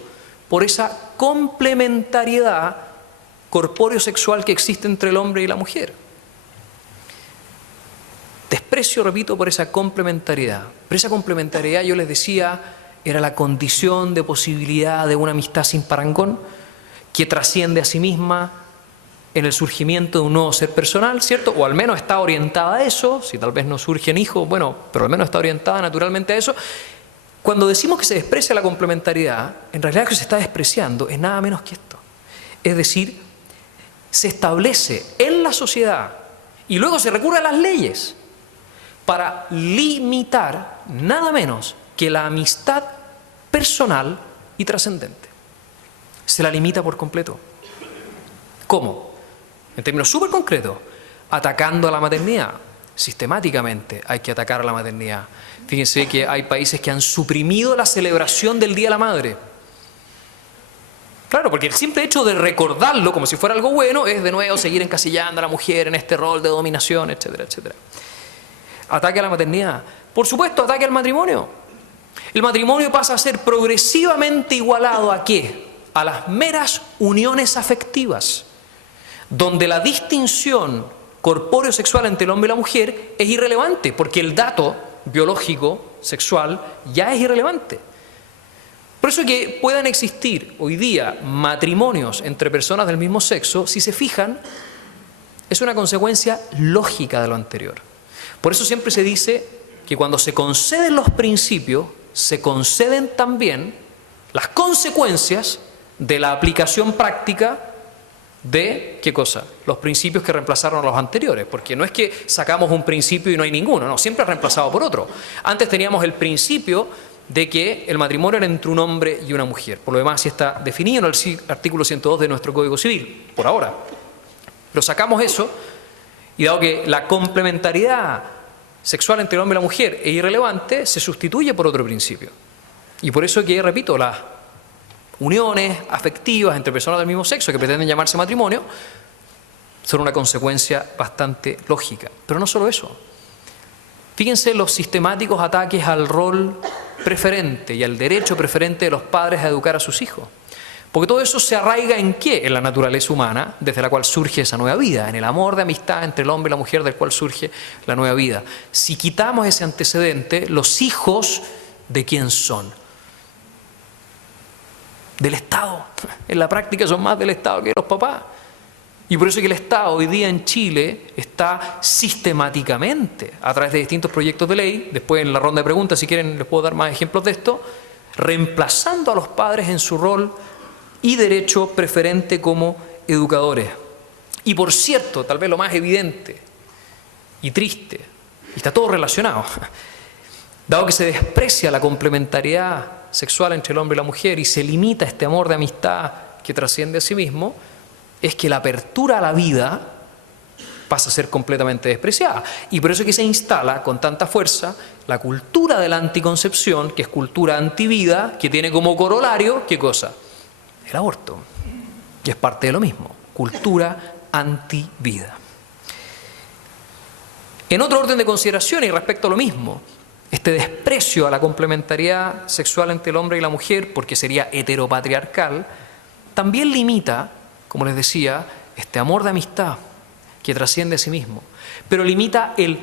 por esa complementariedad corpóreo-sexual que existe entre el hombre y la mujer. Desprecio, repito, por esa complementariedad. Pero esa complementariedad, yo les decía, era la condición de posibilidad de una amistad sin parangón que trasciende a sí misma en el surgimiento de un nuevo ser personal, ¿cierto? O al menos está orientada a eso, si tal vez no surgen hijos, bueno, pero al menos está orientada naturalmente a eso. Cuando decimos que se desprecia la complementariedad, en realidad lo que se está despreciando es nada menos que esto. Es decir, se establece en la sociedad y luego se recurre a las leyes para limitar nada menos que la amistad personal y trascendente. Se la limita por completo. ¿Cómo? En términos súper concretos, atacando a la maternidad. Sistemáticamente hay que atacar a la maternidad. Fíjense que hay países que han suprimido la celebración del Día de la Madre. Claro, porque el simple hecho de recordarlo como si fuera algo bueno es de nuevo seguir encasillando a la mujer en este rol de dominación, etcétera, etcétera. Ataque a la maternidad. Por supuesto, ataque al matrimonio. El matrimonio pasa a ser progresivamente igualado ¿a qué? A las meras uniones afectivas, donde la distinción corpóreo-sexual entre el hombre y la mujer es irrelevante, porque el dato biológico, sexual, ya es irrelevante. Por eso que puedan existir hoy día matrimonios entre personas del mismo sexo, si se fijan, es una consecuencia lógica de lo anterior. Por eso siempre se dice que cuando se conceden los principios, se conceden también las consecuencias de la aplicación práctica de, ¿qué cosa? Los principios que reemplazaron a los anteriores, porque no es que sacamos un principio y no hay ninguno, no, siempre es reemplazado por otro. Antes teníamos el principio de que el matrimonio era entre un hombre y una mujer, por lo demás sí está definido en el artículo 102 de nuestro Código Civil, por ahora. Pero sacamos eso, y dado que la complementariedad sexual entre el hombre y la mujer es irrelevante, se sustituye por otro principio. Y por eso que, repito, las uniones afectivas entre personas del mismo sexo que pretenden llamarse matrimonio son una consecuencia bastante lógica. Pero no solo eso. Fíjense los sistemáticos ataques al rol preferente y al derecho preferente de los padres a educar a sus hijos. Porque todo eso se arraiga ¿en qué? En la naturaleza humana, desde la cual surge esa nueva vida, en el amor de amistad entre el hombre y la mujer, del cual surge la nueva vida. Si quitamos ese antecedente, los hijos, ¿de quién son? Del Estado. En la práctica son más del Estado que los papás. Y por eso es que el Estado hoy día en Chile está sistemáticamente, a través de distintos proyectos de ley, después en la ronda de preguntas, si quieren les puedo dar más ejemplos de esto, reemplazando a los padres en su rol y derecho preferente como educadores. Y por cierto, tal vez lo más evidente y triste, y está todo relacionado, dado que se desprecia la complementariedad sexual entre el hombre y la mujer y se limita este amor de amistad que trasciende a sí mismo, es que la apertura a la vida pasa a ser completamente despreciada. Y por eso es que se instala con tanta fuerza la cultura de la anticoncepción, que es cultura antivida, que tiene como corolario, ¿qué cosa? El aborto, que es parte de lo mismo, cultura antivida. En otro orden de consideración y respecto a lo mismo, este desprecio a la complementariedad sexual entre el hombre y la mujer, porque sería heteropatriarcal, también limita, como les decía, este amor de amistad que trasciende a sí mismo, pero limita el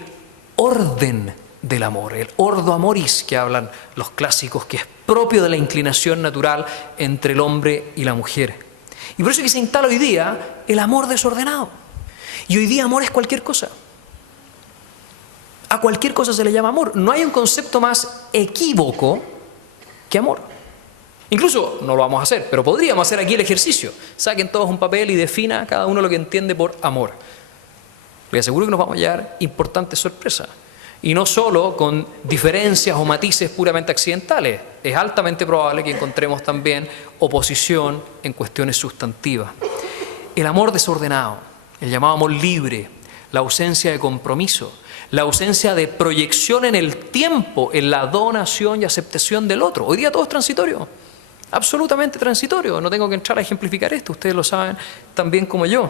orden del amor, el ordo amoris que hablan los clásicos, que es propio de la inclinación natural entre el hombre y la mujer. Y por eso es que se instala hoy día el amor desordenado. Y hoy día amor es cualquier cosa. A cualquier cosa se le llama amor. No hay un concepto más equívoco que amor. Incluso, no lo vamos a hacer, pero podríamos hacer aquí el ejercicio. Saquen todos un papel y defina cada uno lo que entiende por amor. Les aseguro que nos vamos a llevar importantes sorpresas. Y no solo con diferencias o matices puramente accidentales. Es altamente probable que encontremos también oposición en cuestiones sustantivas. El amor desordenado, el llamado amor libre, la ausencia de compromiso, la ausencia de proyección en el tiempo, en la donación y aceptación del otro. Hoy día todo es transitorio, absolutamente transitorio. No tengo que entrar a ejemplificar esto, ustedes lo saben tan bien como yo.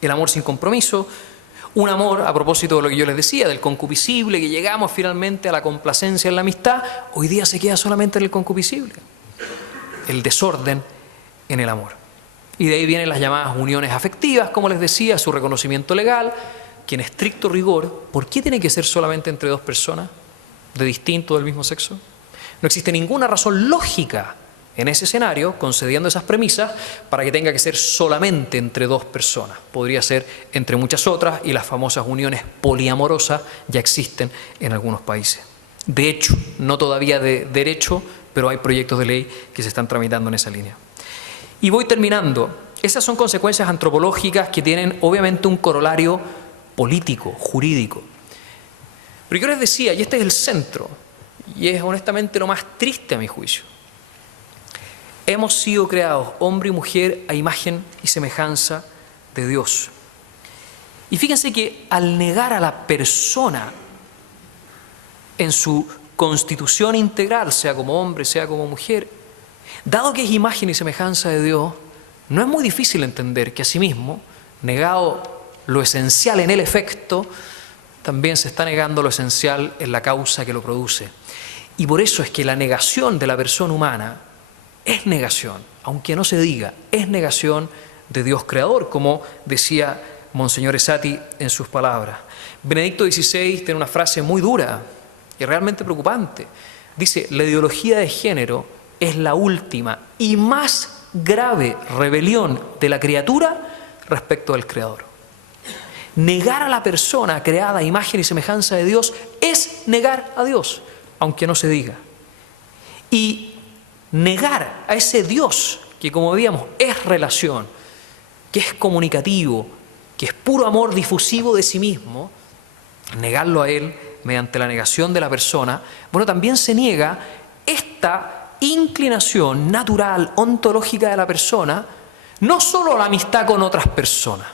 El amor sin compromiso, un amor, a propósito de lo que yo les decía, del concupiscible, que llegamos finalmente a la complacencia en la amistad, hoy día se queda solamente en el concupiscible. El desorden en el amor. Y de ahí vienen las llamadas uniones afectivas, como les decía, su reconocimiento legal, que en estricto rigor, ¿por qué tiene que ser solamente entre dos personas de distinto del mismo sexo? No existe ninguna razón lógica en ese escenario, concediendo esas premisas, para que tenga que ser solamente entre dos personas. Podría ser entre muchas otras, y las famosas uniones poliamorosas ya existen en algunos países. De hecho, no todavía de derecho, pero hay proyectos de ley que se están tramitando en esa línea. Y voy terminando. Esas son consecuencias antropológicas que tienen obviamente un corolario político, jurídico. Pero yo les decía, y este es el centro, y es honestamente lo más triste a mi juicio, hemos sido creados, hombre y mujer, a imagen y semejanza de Dios. Y fíjense que al negar a la persona en su constitución integral, sea como hombre, sea como mujer, dado que es imagen y semejanza de Dios, no es muy difícil entender que asimismo, negado lo esencial en el efecto, también se está negando lo esencial en la causa que lo produce. Y por eso es que la negación de la persona humana es negación, aunque no se diga, es negación de Dios creador, como decía Monseñor Esati en sus palabras. Benedicto XVI tiene una frase muy dura y realmente preocupante. Dice, la ideología de género es la última y más grave rebelión de la criatura respecto al Creador. Negar a la persona creada a imagen y semejanza de Dios es negar a Dios, aunque no se diga. Y negar a ese Dios que, como veíamos, es relación, que es comunicativo, que es puro amor difusivo de sí mismo, negarlo a Él mediante la negación de la persona, bueno, también se niega esta inclinación natural, ontológica de la persona, no solo a la amistad con otras personas,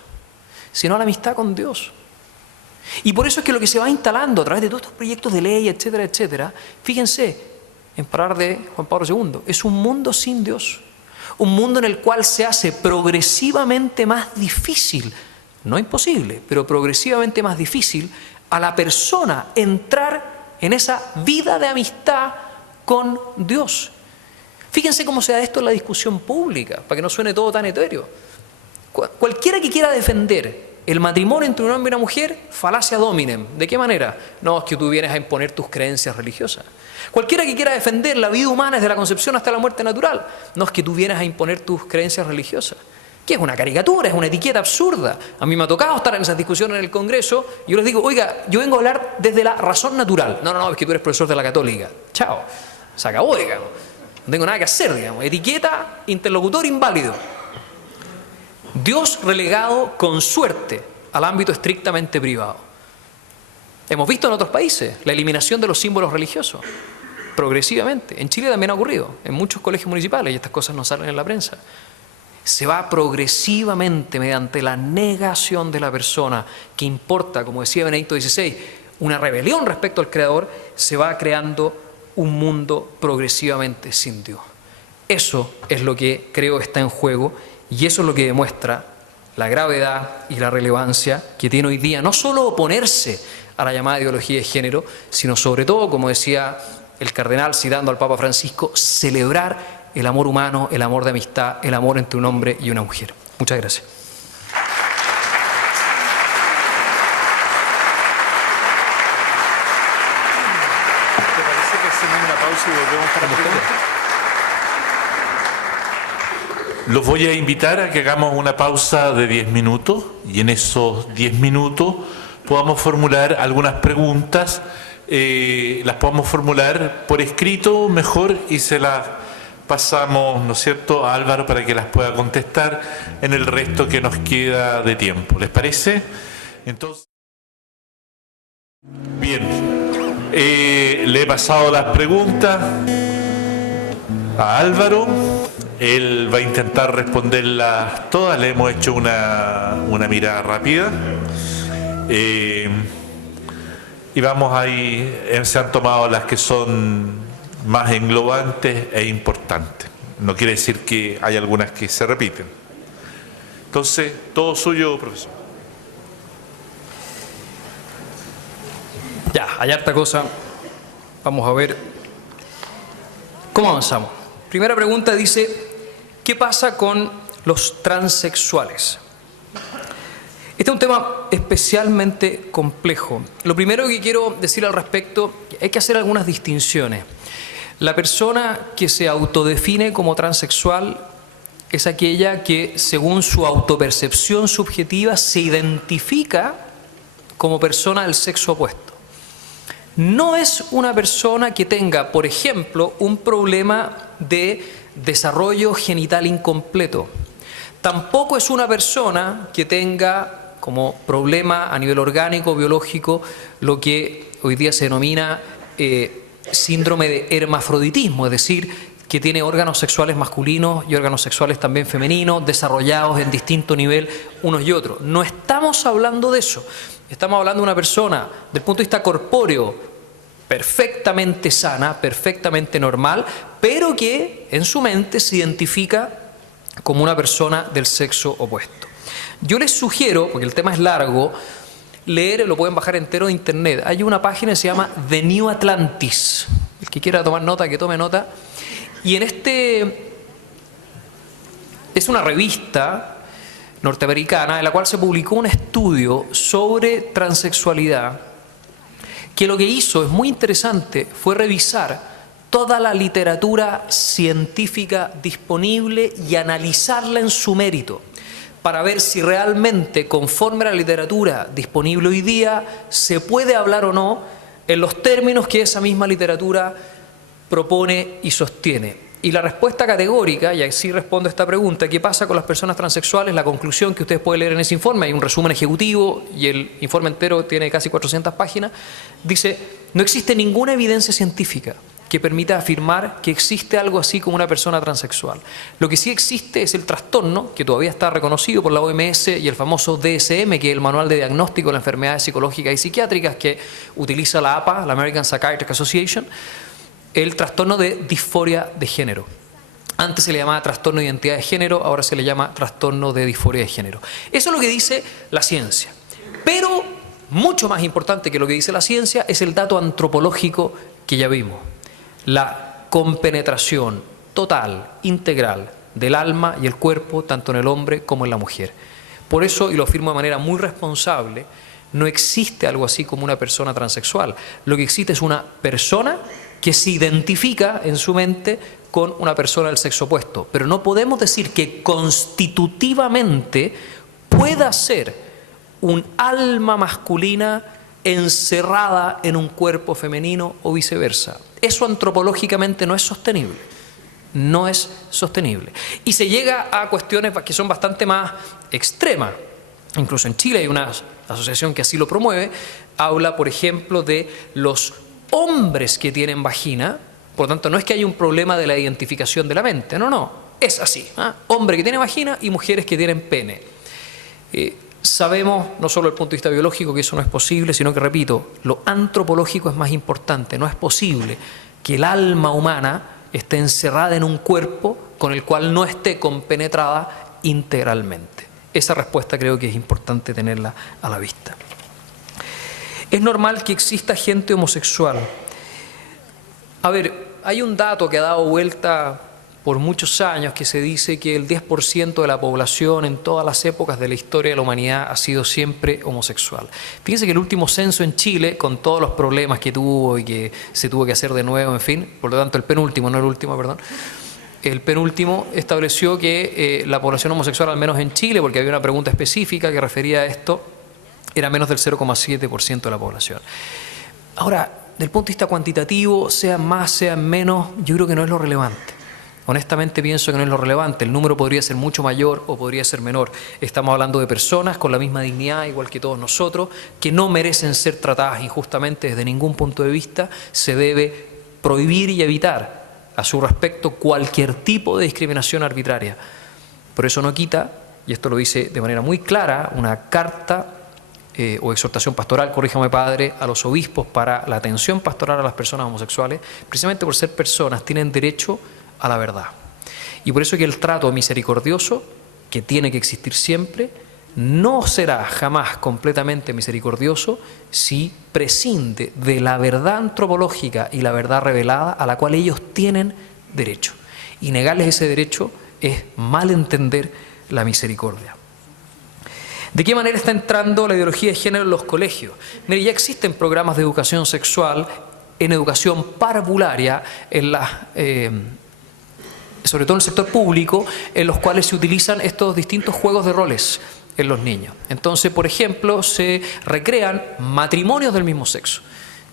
sino a la amistad con Dios. Y por eso es que lo que se va instalando a través de todos estos proyectos de ley, etcétera, etcétera, fíjense, en palabras de Juan Pablo II, es un mundo sin Dios, un mundo en el cual se hace progresivamente más difícil, no imposible, pero progresivamente más difícil a la persona entrar en esa vida de amistad con Dios. Fíjense cómo se da esto en la discusión pública, para que no suene todo tan etéreo. Cualquiera que quiera defender el matrimonio entre un hombre y una mujer, falacia dominem. ¿De qué manera? No, es que tú vienes a imponer tus creencias religiosas. Cualquiera que quiera defender la vida humana desde la concepción hasta la muerte natural, no es que tú vienes a imponer tus creencias religiosas. Que es una caricatura, es una etiqueta absurda. A mí me ha tocado estar en esas discusiones en el Congreso y yo les digo, oiga, yo vengo a hablar desde la razón natural. No, es que tú eres profesor de la Católica. Chao, se acabó, digamos. No tengo nada que hacer, digamos. Etiqueta, interlocutor inválido. Dios relegado con suerte al ámbito estrictamente privado. Hemos visto en otros países la eliminación de los símbolos religiosos, progresivamente. En Chile también ha ocurrido, en muchos colegios municipales, y estas cosas no salen en la prensa. Se va progresivamente mediante la negación de la persona, que importa, como decía Benedicto XVI, una rebelión respecto al Creador, se va creando un mundo progresivamente sin Dios. Eso es lo que creo está en juego. Y eso es lo que demuestra la gravedad y la relevancia que tiene hoy día no solo oponerse a la llamada ideología de género, sino sobre todo, como decía el cardenal citando al Papa Francisco, celebrar el amor humano, el amor de amistad, el amor entre un hombre y una mujer. Muchas gracias. ¿Te parece que hacemos una pausa y volvemos para preguntas? Los voy a invitar a que hagamos una pausa de 10 minutos y en esos 10 minutos podamos formular algunas preguntas, las podamos formular por escrito mejor y se las pasamos, ¿no es cierto?, a Álvaro para que las pueda contestar en el resto que nos queda de tiempo. ¿Les parece? Entonces, bien, le he pasado las preguntas a Álvaro. Él va a intentar responderlas todas. Le hemos hecho una mirada rápida. Y vamos ahí, se han tomado las que son más englobantes e importantes. No quiere decir que hay algunas que se repiten. Entonces, todo suyo, profesor. Ya, hay harta cosa. Vamos a ver cómo avanzamos. Primera pregunta dice, ¿qué pasa con los transexuales? Este es un tema especialmente complejo. Lo primero que quiero decir al respecto, hay que hacer algunas distinciones. La persona que se autodefine como transexual es aquella que, según su autopercepción subjetiva, se identifica como persona del sexo opuesto. No es una persona que tenga, por ejemplo, un problema de desarrollo genital incompleto. Tampoco es una persona que tenga como problema a nivel orgánico, biológico, lo que hoy día se denomina síndrome de hermafroditismo, es decir, que tiene órganos sexuales masculinos y órganos sexuales también femeninos, desarrollados en distinto nivel unos y otros. No estamos hablando de eso. Estamos hablando de una persona, del punto de vista corpóreo, perfectamente sana, perfectamente normal, pero que en su mente se identifica como una persona del sexo opuesto. Yo les sugiero, porque el tema es largo, leer, lo pueden bajar entero de internet. Hay una página que se llama The New Atlantis. El que quiera tomar nota, que tome nota. Y en es una revista norteamericana en la cual se publicó un estudio sobre transexualidad, que lo que hizo, es muy interesante, fue revisar toda la literatura científica disponible y analizarla en su mérito, para ver si realmente, conforme a la literatura disponible hoy día, se puede hablar o no en los términos que esa misma literatura propone y sostiene. Y la respuesta categórica, y así respondo a esta pregunta, ¿qué pasa con las personas transexuales? La conclusión que ustedes pueden leer en ese informe, hay un resumen ejecutivo y el informe entero tiene casi 400 páginas, dice, no existe ninguna evidencia científica que permita afirmar que existe algo así como una persona transexual. Lo que sí existe es el trastorno, que todavía está reconocido por la OMS y el famoso DSM, que es el Manual de Diagnóstico de las Enfermedades Psicológicas y Psiquiátricas que utiliza la APA, la American Psychiatric Association, el trastorno de disforia de género. Antes se le llamaba trastorno de identidad de género, ahora se le llama trastorno de disforia de género. Eso es lo que dice la ciencia. Pero, mucho más importante que lo que dice la ciencia, es el dato antropológico que ya vimos. La compenetración total, integral, del alma y el cuerpo, tanto en el hombre como en la mujer. Por eso, y lo afirmo de manera muy responsable, no existe algo así como una persona transexual. Lo que existe es una persona que se identifica en su mente con una persona del sexo opuesto. Pero no podemos decir que constitutivamente pueda ser un alma masculina encerrada en un cuerpo femenino o viceversa. Eso antropológicamente no es sostenible. No es sostenible. Y se llega a cuestiones que son bastante más extremas. Incluso en Chile hay una asociación que así lo promueve. Habla, por ejemplo, de los hombres que tienen vagina. Por lo tanto, no es que haya un problema de la identificación de la mente. No, no. Es así. Hombre que tiene vagina y mujeres que tienen pene. Sabemos, no solo desde el punto de vista biológico, que eso no es posible, sino que, repito, lo antropológico es más importante. No es posible que el alma humana esté encerrada en un cuerpo con el cual no esté compenetrada integralmente. Esa respuesta creo que es importante tenerla a la vista. Es normal que exista gente homosexual. A ver, hay un dato que ha dado vuelta por muchos años que se dice que el 10% de la población en todas las épocas de la historia de la humanidad ha sido siempre homosexual. Fíjense que el último censo en Chile, con todos los problemas que tuvo y que se tuvo que hacer de nuevo, en fin, por lo tanto el penúltimo, no el último, perdón, el penúltimo estableció que la población homosexual, al menos en Chile, porque había una pregunta específica que refería a esto, era menos del 0,7% de la población. Ahora, del punto de vista cuantitativo, sean más, sean menos, yo creo que no es lo relevante. Honestamente pienso que no es lo relevante. El número podría ser mucho mayor o podría ser menor. Estamos hablando de personas con la misma dignidad, igual que todos nosotros, que no merecen ser tratadas injustamente desde ningún punto de vista. Se debe prohibir y evitar a su respecto cualquier tipo de discriminación arbitraria. Por eso no quita, y esto lo dice de manera muy clara, una carta o exhortación pastoral, corríjame padre, a los obispos para la atención pastoral a las personas homosexuales, precisamente por ser personas, tienen derecho a la verdad. Y por eso que el trato misericordioso, que tiene que existir siempre, no será jamás completamente misericordioso si prescinde de la verdad antropológica y la verdad revelada a la cual ellos tienen derecho. Y negarles ese derecho es malentender la misericordia. ¿De qué manera está entrando la ideología de género en los colegios? Mire, ya existen programas de educación sexual, en educación parvularia, sobre todo en el sector público, en los cuales se utilizan estos distintos juegos de roles en los niños. Entonces, por ejemplo, se recrean matrimonios del mismo sexo.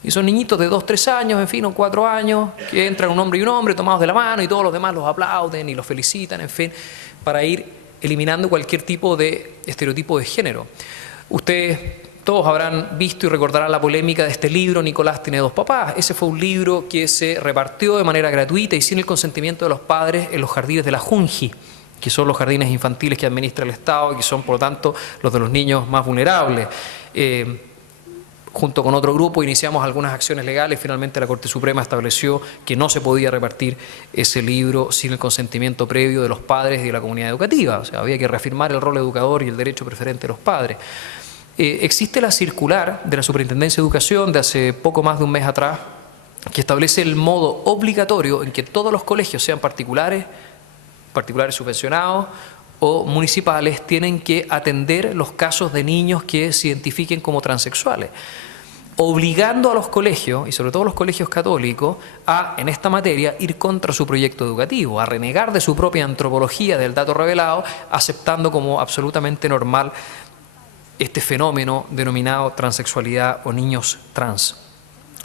Y son niñitos de 2, 3 años, en fin, o 4 años, que entran un hombre y un hombre tomados de la mano y todos los demás los aplauden y los felicitan, en fin, para ir eliminando cualquier tipo de estereotipo de género. Ustedes todos habrán visto y recordarán la polémica de este libro, Nicolás tiene 2 papás. Ese fue un libro que se repartió de manera gratuita y sin el consentimiento de los padres en los jardines de la Junji, que son los jardines infantiles que administra el Estado y que son, por lo tanto, los de los niños más vulnerables. Junto con otro grupo iniciamos algunas acciones legales. Finalmente la Corte Suprema estableció que no se podía repartir ese libro sin el consentimiento previo de los padres y de la comunidad educativa. O sea, había que reafirmar el rol educador y el derecho preferente de los padres. Existe la circular de la Superintendencia de Educación de hace poco más de un mes atrás que establece el modo obligatorio en que todos los colegios, sean particulares subvencionados o municipales, tienen que atender los casos de niños que se identifiquen como transexuales, obligando a los colegios, y sobre todo los colegios católicos, a, en esta materia, ir contra su proyecto educativo, a renegar de su propia antropología del dato revelado, aceptando como absolutamente normal este fenómeno denominado transexualidad o niños trans.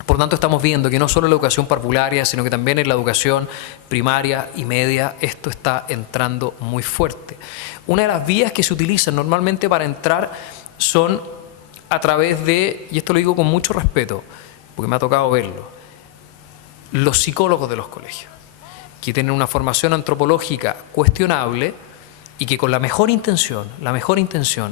Por tanto, estamos viendo que no solo en la educación parvularia, sino que también en la educación primaria y media, esto está entrando muy fuerte. Una de las vías que se utilizan normalmente para entrar son a través de, y esto lo digo con mucho respeto, porque me ha tocado verlo, los psicólogos de los colegios, que tienen una formación antropológica cuestionable y que con la mejor intención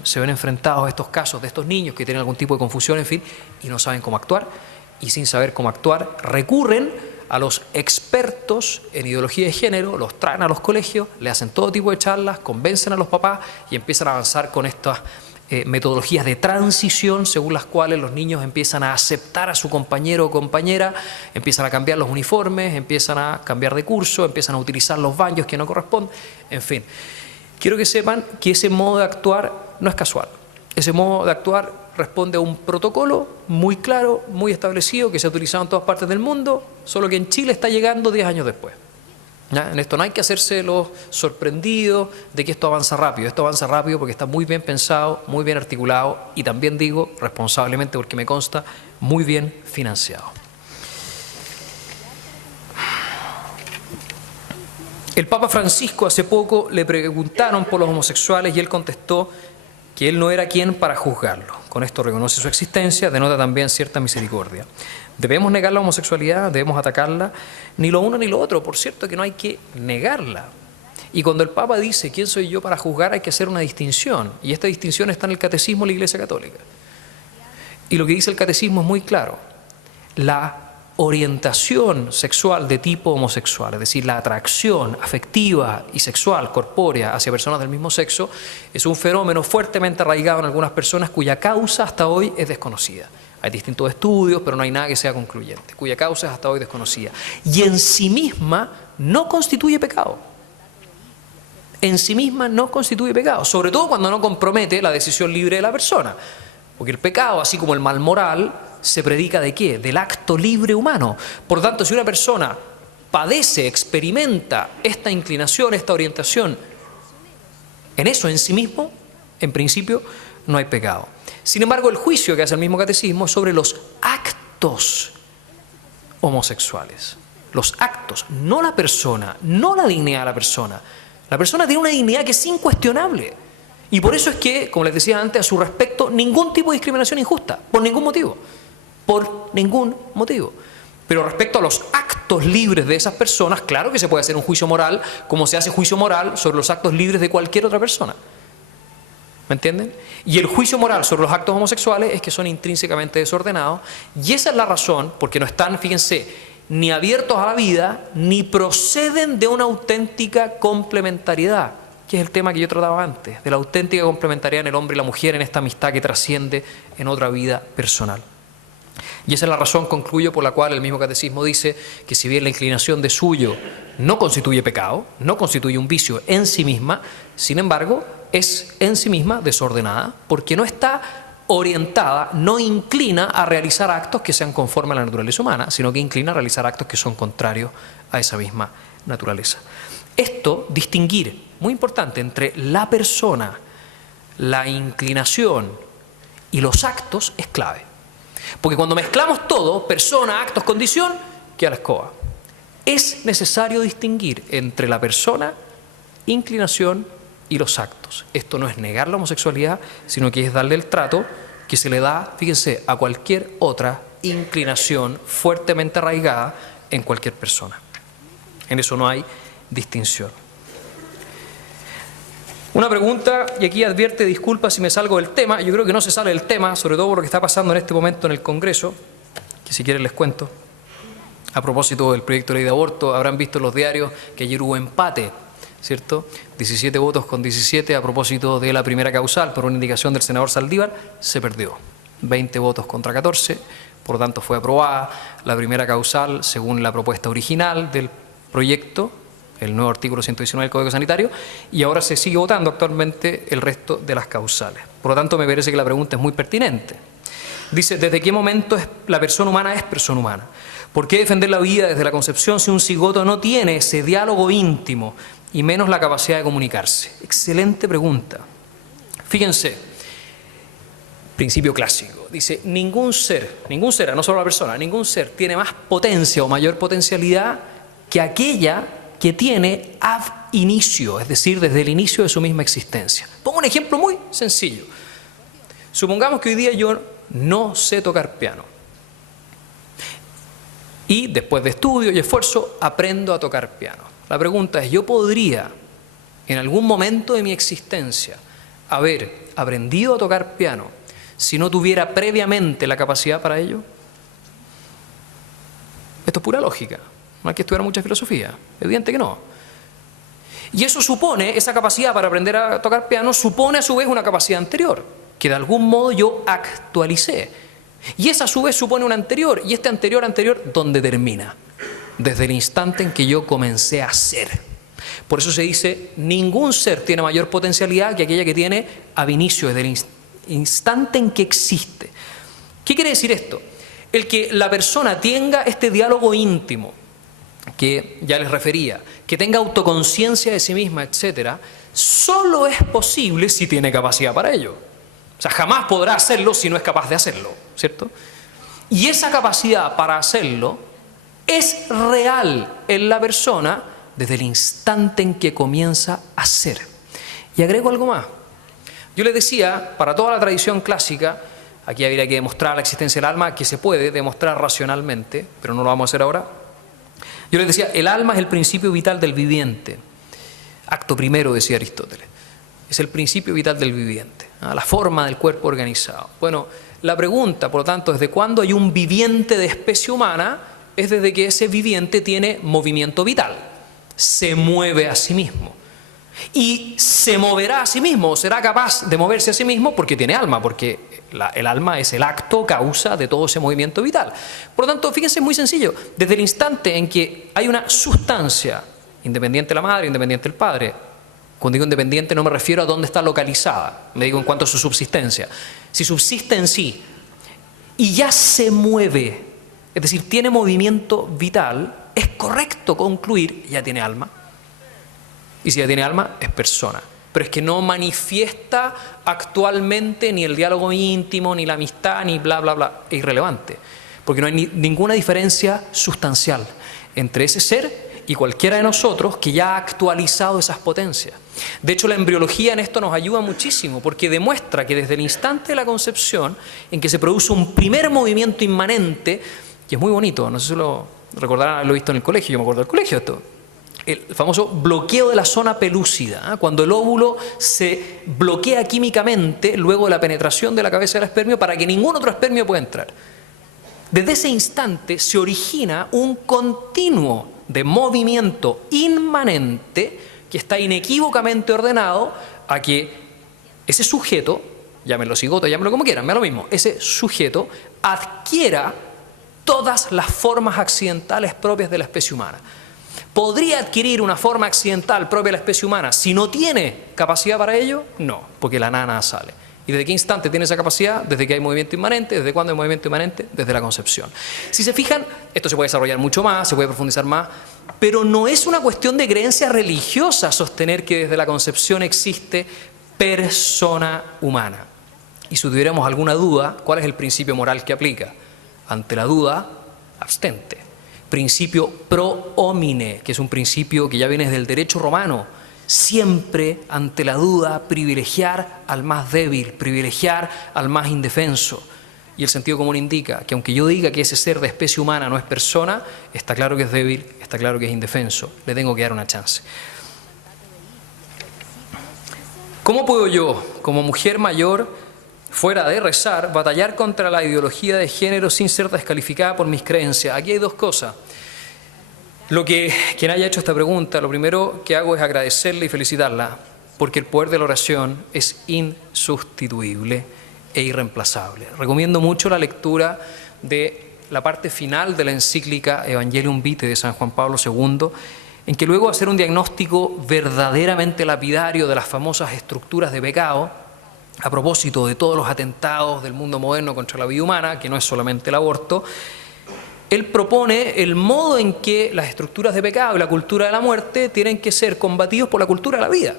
se ven enfrentados a estos casos de estos niños que tienen algún tipo de confusión, en fin, y no saben cómo actuar. Y sin saber cómo actuar, recurren a los expertos en ideología de género, los traen a los colegios, le hacen todo tipo de charlas, convencen a los papás y empiezan a avanzar con estas metodologías de transición según las cuales los niños empiezan a aceptar a su compañero o compañera, empiezan a cambiar los uniformes, empiezan a cambiar de curso, empiezan a utilizar los baños que no corresponden, en fin. Quiero que sepan que ese modo de actuar no es casual. Ese modo de actuar responde a un protocolo muy claro, muy establecido, que se ha utilizado en todas partes del mundo, solo que en Chile está llegando 10 años después. ¿Ya? En esto no hay que hacerse los sorprendidos de que esto avanza rápido. Esto avanza rápido porque está muy bien pensado, muy bien articulado y también digo, responsablemente porque me consta, muy bien financiado. El Papa Francisco hace poco le preguntaron por los homosexuales y él contestó que él no era quien para juzgarlo. Con esto reconoce su existencia, denota también cierta misericordia. ¿Debemos negar la homosexualidad? ¿Debemos atacarla? Ni lo uno ni lo otro, por cierto que no hay que negarla. Y cuando el Papa dice ¿quién soy yo para juzgar? Hay que hacer una distinción, y esta distinción está en el Catecismo de la Iglesia Católica. Y lo que dice el Catecismo es muy claro: la orientación sexual de tipo homosexual, es decir, la atracción afectiva y sexual, corpórea, hacia personas del mismo sexo, es un fenómeno fuertemente arraigado en algunas personas cuya causa hasta hoy es desconocida. Hay distintos estudios, pero no hay nada que sea concluyente, cuya causa es hasta hoy desconocida. Y en sí misma no constituye pecado. En sí misma no constituye pecado, sobre todo cuando no compromete la decisión libre de la persona. Porque el pecado, así como el mal moral, se predica ¿de qué? Del acto libre humano. Por lo tanto, si una persona padece, experimenta esta inclinación, esta orientación, en eso en sí mismo, en principio, no hay pecado. Sin embargo, el juicio que hace el mismo catecismo es sobre los actos homosexuales. Los actos, no la persona, no la dignidad de la persona. La persona tiene una dignidad que es incuestionable. Y por eso es que, como les decía antes, a su respecto, ningún tipo de discriminación injusta, por ningún motivo. Por ningún motivo. Pero respecto a los actos libres de esas personas, claro que se puede hacer un juicio moral, como se hace juicio moral sobre los actos libres de cualquier otra persona. ¿Me entienden? Y el juicio moral sobre los actos homosexuales es que son intrínsecamente desordenados, y esa es la razón, porque no están, fíjense, ni abiertos a la vida, ni proceden de una auténtica complementariedad, que es el tema que yo trataba antes, de la auténtica complementariedad en el hombre y la mujer, en esta amistad que trasciende en otra vida personal. Y esa es la razón, concluyo, por la cual el mismo catecismo dice que si bien la inclinación de suyo no constituye pecado, no constituye un vicio en sí misma, sin embargo, es en sí misma desordenada, porque no está orientada, no inclina a realizar actos que sean conformes a la naturaleza humana, sino que inclina a realizar actos que son contrarios a esa misma naturaleza. Esto, distinguir, muy importante, entre la persona, la inclinación y los actos es clave. Porque cuando mezclamos todo, persona, actos, condición, queda la escoba. Es necesario distinguir entre la persona, inclinación y los actos. Esto no es negar la homosexualidad, sino que es darle el trato que se le da, fíjense, a cualquier otra inclinación fuertemente arraigada en cualquier persona. En eso no hay distinción. Una pregunta, y aquí advierte, disculpa si me salgo del tema, yo creo que no se sale del tema, sobre todo por lo que está pasando en este momento en el Congreso, que si quieren les cuento. A propósito del proyecto de ley de aborto, habrán visto en los diarios que ayer hubo empate, ¿cierto? 17 votos con 17 a propósito de la primera causal, por una indicación del senador Saldívar, se perdió. 20 votos contra 14, por lo tanto fue aprobada la primera causal según la propuesta original del proyecto, el nuevo artículo 119 del Código Sanitario, y ahora se sigue votando actualmente el resto de las causales. Por lo tanto, me parece que la pregunta es muy pertinente. Dice, ¿desde qué momento la persona humana es persona humana? ¿Por qué defender la vida desde la concepción si un cigoto no tiene ese diálogo íntimo y menos la capacidad de comunicarse? Excelente pregunta. Fíjense, principio clásico, dice, ningún ser, no solo la persona, ningún ser tiene más potencia o mayor potencialidad que aquella que tiene ab inicio, es decir, desde el inicio de su misma existencia. Pongo un ejemplo muy sencillo. Supongamos que hoy día yo no sé tocar piano. Y después de estudio y esfuerzo, aprendo a tocar piano. La pregunta es, ¿yo podría, en algún momento de mi existencia, haber aprendido a tocar piano si no tuviera previamente la capacidad para ello? Esto es pura lógica. No hay que estudiar mucha filosofía, evidente que no. Y eso supone, esa capacidad para aprender a tocar piano, supone a su vez una capacidad anterior, que de algún modo yo actualicé. Y esa a su vez supone una anterior, y este anterior, ¿dónde termina? Desde el instante en que yo comencé a ser. Por eso se dice, ningún ser tiene mayor potencialidad que aquella que tiene ab inicio, desde el instante en que existe. ¿Qué quiere decir esto? El que la persona tenga este diálogo íntimo, que ya les refería, que tenga autoconciencia de sí misma, etcétera, solo es posible si tiene capacidad para ello. O sea, jamás podrá hacerlo si no es capaz de hacerlo, ¿cierto? Y esa capacidad para hacerlo es real en la persona desde el instante en que comienza a ser. Y agrego algo más. Yo les decía, para toda la tradición clásica, aquí habría que demostrar la existencia del alma, que se puede demostrar racionalmente, pero no lo vamos a hacer ahora. Yo les decía, el alma es el principio vital del viviente. Acto primero, decía Aristóteles. Es el principio vital del viviente, la forma del cuerpo organizado. Bueno, la pregunta, por lo tanto, ¿desde cuándo hay un viviente de especie humana? Es desde que ese viviente tiene movimiento vital, se mueve a sí mismo. Y se moverá a sí mismo, o será capaz de moverse a sí mismo porque tiene alma, porque el alma es el acto, causa de todo ese movimiento vital. Por lo tanto, fíjense, es muy sencillo. Desde el instante en que hay una sustancia, independiente de la madre, independiente del padre, cuando digo independiente no me refiero a dónde está localizada, le digo en cuanto a su subsistencia. Si subsiste en sí y ya se mueve, es decir, tiene movimiento vital, es correcto concluir, ya tiene alma. Y si ya tiene alma, es persona. Pero es que no manifiesta actualmente ni el diálogo íntimo, ni la amistad, ni bla, bla, bla. Es irrelevante. Porque no hay ninguna diferencia sustancial entre ese ser y cualquiera de nosotros que ya ha actualizado esas potencias. De hecho, la embriología en esto nos ayuda muchísimo, porque demuestra que desde el instante de la concepción, en que se produce un primer movimiento inmanente, y es muy bonito, no sé si lo recordarán haberlo visto en el colegio, yo me acuerdo del colegio esto, el famoso bloqueo de la zona pelúcida, ¿eh? Cuando el óvulo se bloquea químicamente luego de la penetración de la cabeza del espermio para que ningún otro espermio pueda entrar. Desde ese instante se origina un continuo de movimiento inmanente que está inequívocamente ordenado a que ese sujeto, llámenlo cigoto, llámenlo como quieran, me da lo mismo, ese sujeto adquiera todas las formas accidentales propias de la especie humana. ¿Podría adquirir una forma accidental propia de la especie humana si no tiene capacidad para ello? No, porque la nana sale. ¿Y desde qué instante tiene esa capacidad? Desde que hay movimiento inmanente. ¿Desde cuándo hay movimiento inmanente? Desde la concepción. Si se fijan, esto se puede desarrollar mucho más, se puede profundizar más, pero no es una cuestión de creencia religiosa sostener que desde la concepción existe persona humana. Y si tuviéramos alguna duda, ¿cuál es el principio moral que aplica? Ante la duda, abstente. Principio pro homine, que es un principio que ya viene desde el derecho romano. Siempre, ante la duda, privilegiar al más débil, privilegiar al más indefenso. Y el sentido común indica que aunque yo diga que ese ser de especie humana no es persona, está claro que es débil, está claro que es indefenso. Le tengo que dar una chance. ¿Cómo puedo yo, como mujer mayor, fuera de rezar, batallar contra la ideología de género sin ser descalificada por mis creencias? Aquí hay dos cosas. Quien haya hecho esta pregunta, lo primero que hago es agradecerle y felicitarla, porque el poder de la oración es insustituible e irreemplazable. Recomiendo mucho la lectura de la parte final de la encíclica Evangelium Vitae de San Juan Pablo II, en que luego de hacer un diagnóstico verdaderamente lapidario de las famosas estructuras de pecado, a propósito de todos los atentados del mundo moderno contra la vida humana, que no es solamente el aborto, él propone el modo en que las estructuras de pecado y la cultura de la muerte tienen que ser combatidos por la cultura de la vida.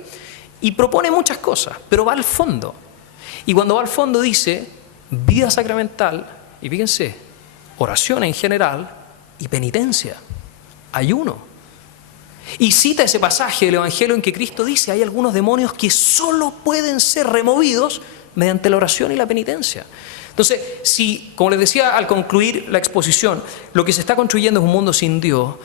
Y propone muchas cosas, pero va al fondo. Y cuando va al fondo dice vida sacramental, y fíjense, oración en general y penitencia, ayuno. Y cita ese pasaje del Evangelio en que Cristo dice hay algunos demonios que solo pueden ser removidos mediante la oración y la penitencia. Entonces, si, como les decía al concluir la exposición, lo que se está construyendo es un mundo sin Dios,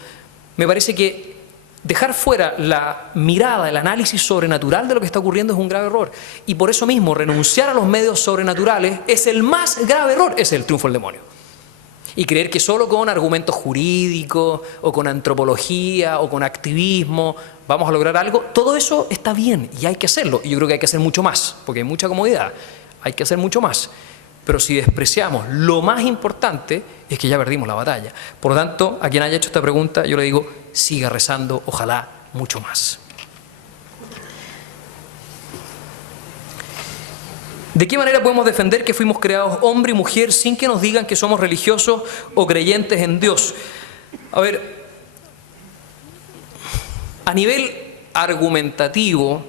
me parece que dejar fuera la mirada, el análisis sobrenatural de lo que está ocurriendo es un grave error. Y por eso mismo, renunciar a los medios sobrenaturales es el más grave error, es el triunfo del demonio. Y creer que solo con argumentos jurídicos o con antropología o con activismo vamos a lograr algo, todo eso está bien y hay que hacerlo. Y yo creo que hay que hacer mucho más, porque hay mucha comodidad, hay que hacer mucho más. Pero si despreciamos lo más importante, es que ya perdimos la batalla. Por lo tanto, a quien haya hecho esta pregunta, yo le digo, siga rezando, ojalá, mucho más. ¿De qué manera podemos defender que fuimos creados hombre y mujer sin que nos digan que somos religiosos o creyentes en Dios? A ver, a nivel argumentativo,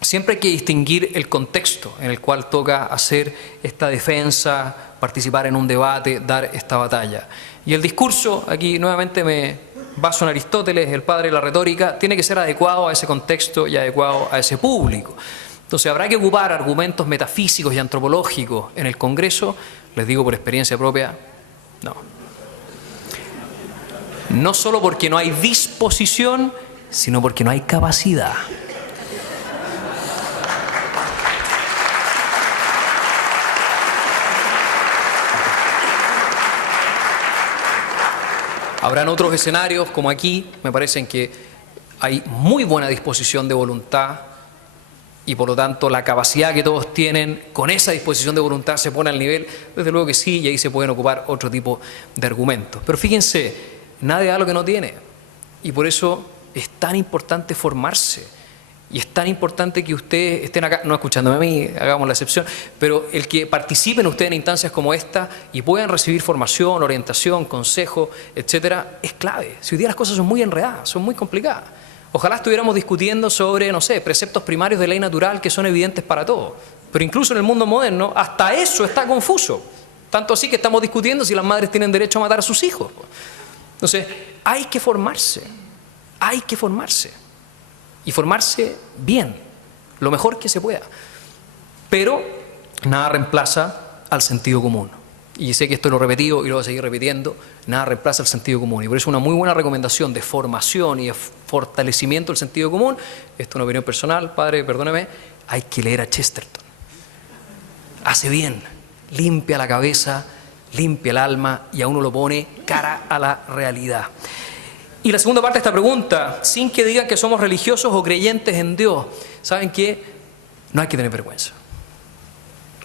siempre hay que distinguir el contexto en el cual toca hacer esta defensa, participar en un debate, dar esta batalla. Y el discurso, aquí nuevamente me baso en Aristóteles, el padre de la retórica, tiene que ser adecuado a ese contexto y adecuado a ese público. Entonces habrá que ocupar argumentos metafísicos y antropológicos en el Congreso, les digo por experiencia propia, no. No solo porque no hay disposición, sino porque no hay capacidad. Habrán otros escenarios, como aquí, me parecen que hay muy buena disposición de voluntad y por lo tanto la capacidad que todos tienen con esa disposición de voluntad se pone al nivel, desde luego que sí, y ahí se pueden ocupar otro tipo de argumentos. Pero fíjense, nadie da lo que no tiene y por eso es tan importante formarse y es tan importante que ustedes estén acá, no escuchándome a mí, hagamos la excepción, pero el que participen ustedes en instancias como esta y puedan recibir formación, orientación, consejo, etcétera, es clave. Si hoy día las cosas son muy enredadas, son muy complicadas. Ojalá estuviéramos discutiendo sobre, no sé, preceptos primarios de ley natural que son evidentes para todos. Pero incluso en el mundo moderno, hasta eso está confuso. Tanto así que estamos discutiendo si las madres tienen derecho a matar a sus hijos. Entonces, hay que formarse. Hay que formarse. Y formarse bien, lo mejor que se pueda. Pero nada reemplaza al sentido común. Y sé que esto lo he repetido y lo voy a seguir repitiendo, nada reemplaza el sentido común. Y por eso una muy buena recomendación de formación y de fortalecimiento del sentido común, esto es una opinión personal, padre, perdóneme, hay que leer a Chesterton. Hace bien, limpia la cabeza, limpia el alma y a uno lo pone cara a la realidad. Y la segunda parte de esta pregunta, sin que digan que somos religiosos o creyentes en Dios, ¿saben qué? No hay que tener vergüenza.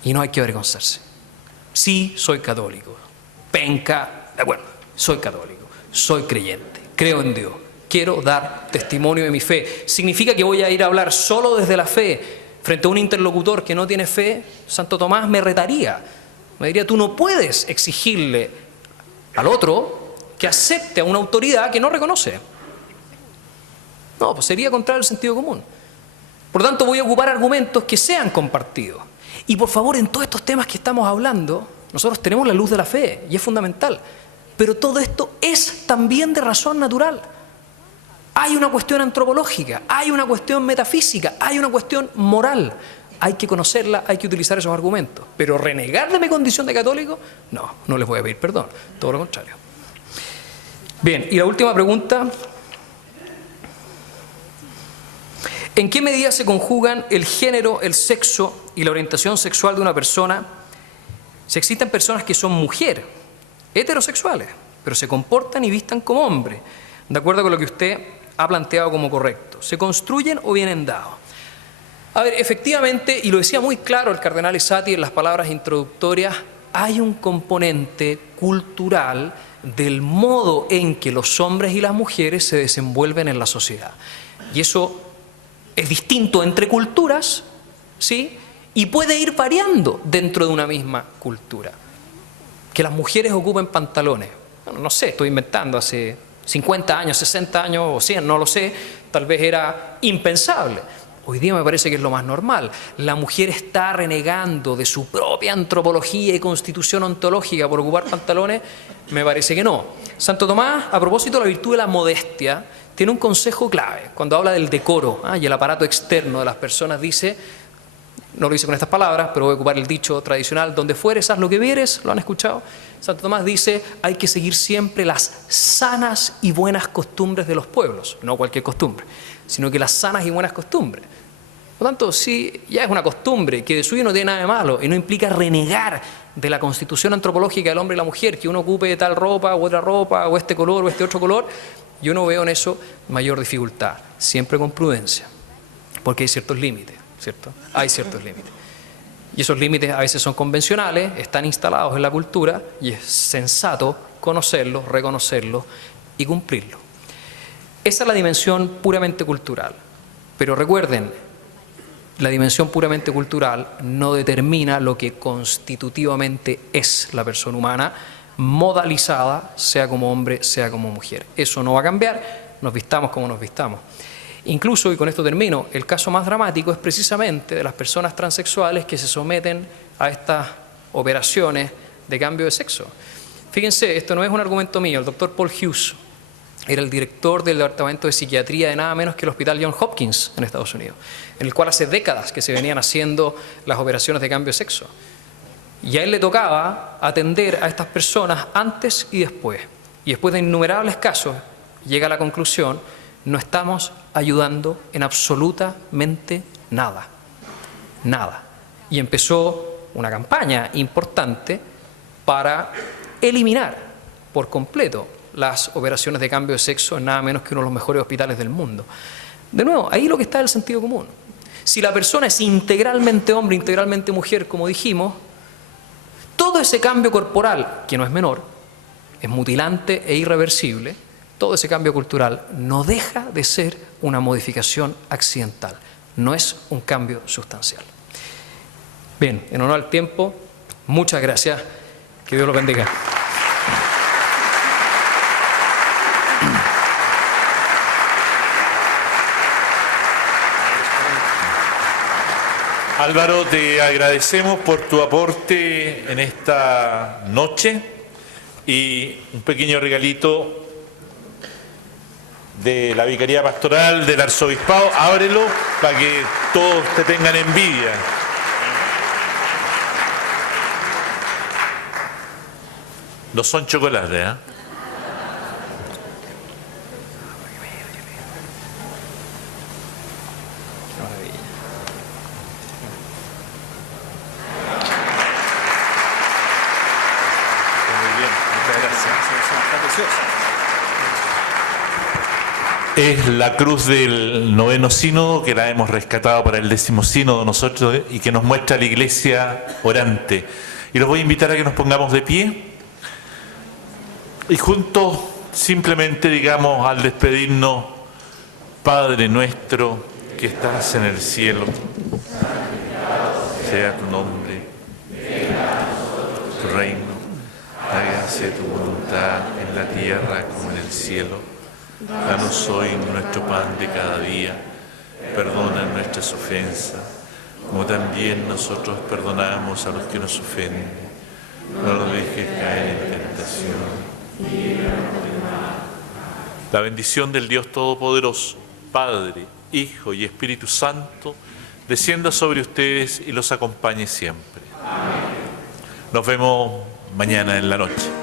Y no hay que avergonzarse. Sí, soy católico. Penca, de acuerdo, soy católico, soy creyente, creo en Dios, quiero dar testimonio de mi fe. ¿Significa que voy a ir a hablar solo desde la fe frente a un interlocutor que no tiene fe? Santo Tomás me retaría. Me diría, tú no puedes exigirle al otro que acepte a una autoridad que no reconoce. No, pues sería contrario al sentido común. Por lo tanto, voy a ocupar argumentos que sean compartidos. Y por favor, en todos estos temas que estamos hablando, nosotros tenemos la luz de la fe y es fundamental. Pero todo esto es también de razón natural. Hay una cuestión antropológica, hay una cuestión metafísica, hay una cuestión moral. Hay que conocerla, hay que utilizar esos argumentos. Pero renegar de mi condición de católico, no, no les voy a pedir perdón, todo lo contrario. Bien, y la última pregunta. ¿En qué medida se conjugan el género, el sexo y la orientación sexual de una persona si existen personas que son mujeres, heterosexuales, pero se comportan y vistan como hombres, de acuerdo con lo que usted ha planteado como correcto? ¿Se construyen o vienen dados? A ver, efectivamente, y lo decía muy claro el cardenal Esati en las palabras introductorias, hay un componente cultural del modo en que los hombres y las mujeres se desenvuelven en la sociedad. Y eso es distinto entre culturas, ¿sí? Y puede ir variando dentro de una misma cultura. Que las mujeres ocupen pantalones. Bueno, no sé, estoy inventando, hace 50 años, 60 años o 100, no lo sé, tal vez era impensable. Hoy día me parece que es lo más normal. La mujer está renegando de su propia antropología y constitución ontológica por ocupar pantalones. Me parece que no. Santo Tomás, a propósito de la virtud de la modestia, tiene un consejo clave. Cuando habla del decoro y el aparato externo de las personas, dice, no lo dice con estas palabras, pero voy a ocupar el dicho tradicional, donde fueres, haz lo que vieres, ¿lo han escuchado? Santo Tomás dice, hay que seguir siempre las sanas y buenas costumbres de los pueblos, no cualquier costumbre, sino que las sanas y buenas costumbres. Por lo tanto, si ya es una costumbre que de suyo no tiene nada de malo y no implica renegar de la constitución antropológica del hombre y la mujer, que uno ocupe tal ropa o otra ropa o este color o este otro color, yo no veo en eso mayor dificultad, siempre con prudencia, porque hay ciertos límites, ¿cierto? Hay ciertos límites. Y esos límites a veces son convencionales, están instalados en la cultura y es sensato conocerlos, reconocerlos y cumplirlos. Esa es la dimensión puramente cultural. Pero recuerden, la dimensión puramente cultural no determina lo que constitutivamente es la persona humana, modalizada, sea como hombre, sea como mujer. Eso no va a cambiar, nos vistamos como nos vistamos. Incluso, y con esto termino, el caso más dramático es precisamente de las personas transexuales que se someten a estas operaciones de cambio de sexo. Fíjense, esto no es un argumento mío, el doctor Paul Hughes era el director del departamento de psiquiatría de nada menos que el Hospital Johns Hopkins en Estados Unidos, en el cual hace décadas que se venían haciendo las operaciones de cambio de sexo. Y a él le tocaba atender a estas personas antes y después. Y después de innumerables casos, llega a la conclusión, no estamos ayudando en absolutamente nada. Nada. Y empezó una campaña importante para eliminar por completo las operaciones de cambio de sexo en nada menos que uno de los mejores hospitales del mundo. De nuevo, ahí lo que está es el sentido común. Si la persona es integralmente hombre, integralmente mujer, como dijimos, todo ese cambio corporal, que no es menor, es mutilante e irreversible, todo ese cambio cultural no deja de ser una modificación accidental, no es un cambio sustancial. Bien, en honor al tiempo, muchas gracias, que Dios los bendiga. Álvaro, te agradecemos por tu aporte en esta noche y un pequeño regalito de la Vicaría Pastoral del Arzobispado. Ábrelo para que todos te tengan envidia. No son chocolates, ¿eh? Es la cruz del 9º sínodo, que la hemos rescatado para el 10º sínodo nosotros, y que nos muestra la iglesia orante. Y los voy a invitar a que nos pongamos de pie y juntos simplemente digamos al despedirnos: Padre nuestro que estás en el cielo, sea tu nombre, tu reino, hágase tu voluntad en la tierra como en el cielo. Danos hoy nuestro pan de cada día, perdona nuestras ofensas, como también nosotros perdonamos a los que nos ofenden. No nos dejes caer en tentación. La bendición del Dios Todopoderoso, Padre, Hijo y Espíritu Santo, descienda sobre ustedes y los acompañe siempre. Nos vemos mañana en la noche.